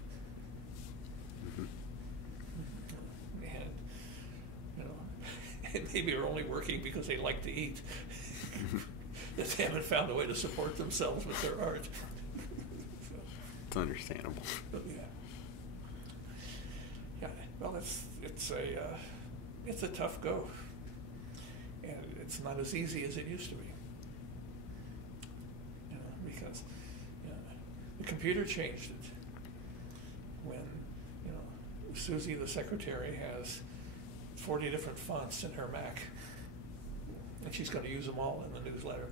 And, you know, and maybe are only working because they like to eat. That they haven't found a way to support themselves with their art. So, It's understandable. but yeah. Yeah, well, it's a tough go, and it's not as easy as it used to be. You know, because the computer changed it. When Susie, the secretary, has 40 different fonts in her Mac, and she's going to use them all in the newsletter.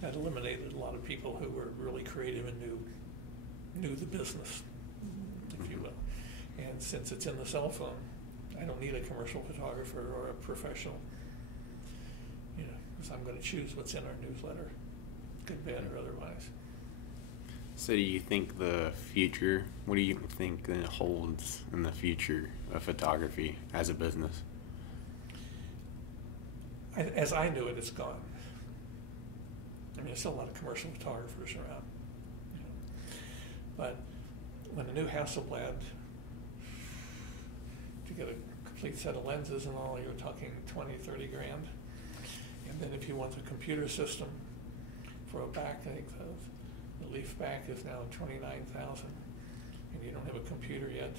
That eliminated a lot of people who were really creative and knew the business, if you will. And since it's in the cell phone, I don't need a commercial photographer or a professional, because I'm going to choose what's in our newsletter, good, bad, or otherwise. So do you think what do you think it holds in the future of photography as a business? As I knew it, it's gone. I mean, there's still a lot of commercial photographers around. But when the new Hasselblad, to get a complete set of lenses and all, you're talking 20, 30 grand. And then if you want the computer system for a back, I think the Leaf back is now $29,000, and you don't have a computer yet.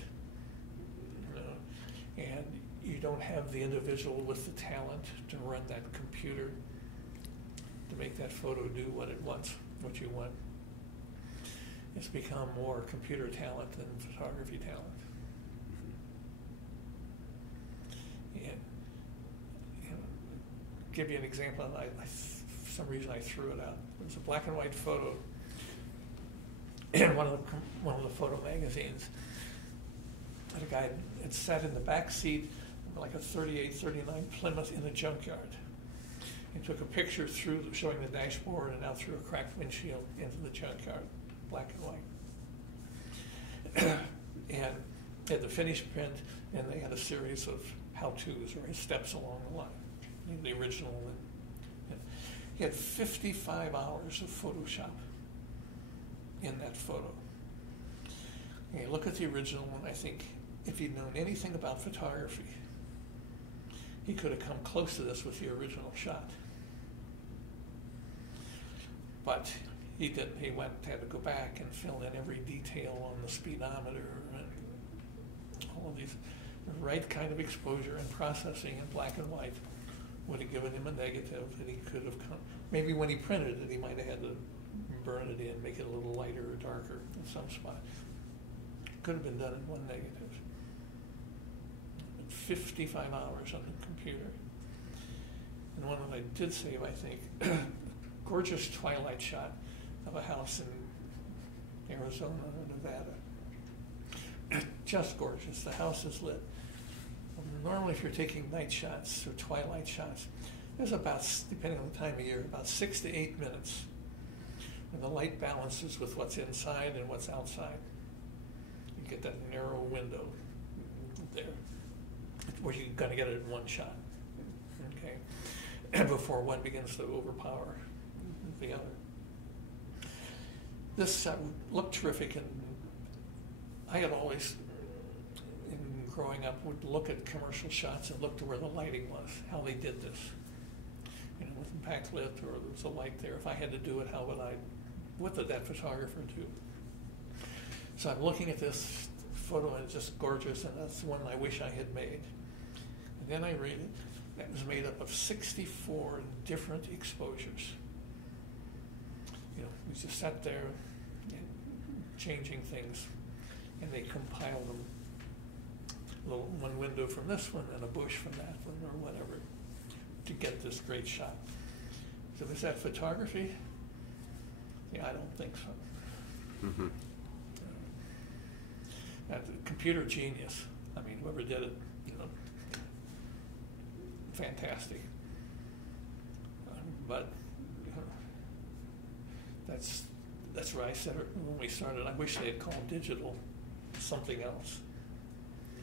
And you don't have the individual with the talent to run that computer to make that photo do what it wants, what you want. It's become more computer talent than photography talent. And give you an example, and for some reason I threw it out. It was a black and white photo in one of the photo magazines. And a guy had sat in the back seat of like a 38, 39 Plymouth in a junkyard. He took a picture showing the dashboard and out through a cracked windshield into the junkyard, black and white. And they had the finished print, and they had a series of how-tos or steps along the line, the original. And he had 55 hours of Photoshop in that photo. And you look at the original, and I think if he'd known anything about photography, he could have come close to this with the original shot. But he didn't. He had to go back and fill in every detail on the speedometer and all of these. The right kind of exposure and processing in black and white would have given him a negative that he could have come. Maybe when he printed it, he might have had to burn it in, make it a little lighter or darker in some spot. Could have been done in one negative. 55 hours on the computer. And one that I did save, I think, gorgeous twilight shot of a house in Arizona or Nevada. just gorgeous. The house is lit. Normally, if you're taking night shots or twilight shots, there's about, depending on the time of year, about 6 to 8 minutes when the light balances with what's inside and what's outside. You get that narrow window there where you're going to get it in one shot, okay, before one begins to overpower the other. This looked terrific, and I had always, in growing up, would look at commercial shots and look to where the lighting was, how they did this. You know, with backlit or there was a light there. If I had to do it, how would I, what did that photographer do? So I'm looking at this photo and it's just gorgeous, and that's the one I wish I had made. And then I read it. That was made up of 64 different exposures. You know, we just sat there and changing things, and they compiled them. One window from this one and a bush from that one or whatever to get this great shot. So is that photography? Yeah, I don't think so. Mm-hmm. Computer genius. I mean, whoever did it, you know, fantastic. But that's where I said it when we started. I wish they had called digital something else.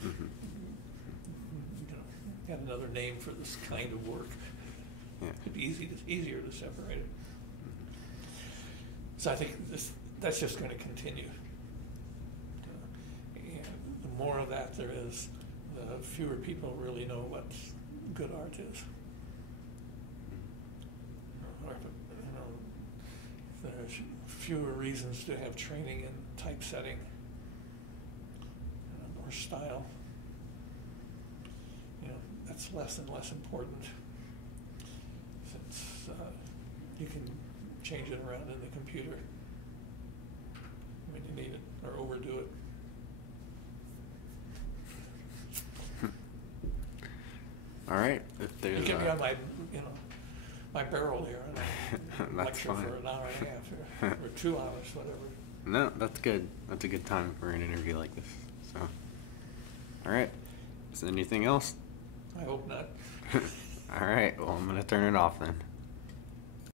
Mm-hmm. You know, had another name for this kind of work. Yeah. It'd be easier to separate it. So I think that's just going to continue. And the more of that there is, the fewer people really know what good art is. Or, you know, there's fewer reasons to have training in typesetting or style. You know, that's less and less important since you can change it around in the computer when you need it or overdo it. All right. If there's You get me on my, you know, my barrel here, and I That's lecture fine. for an hour and a half or 2 hours, whatever. No, that's good. That's a good time for an interview like this. So, all right. Is there anything else? I hope not. All right. Well, I'm gonna turn it off then.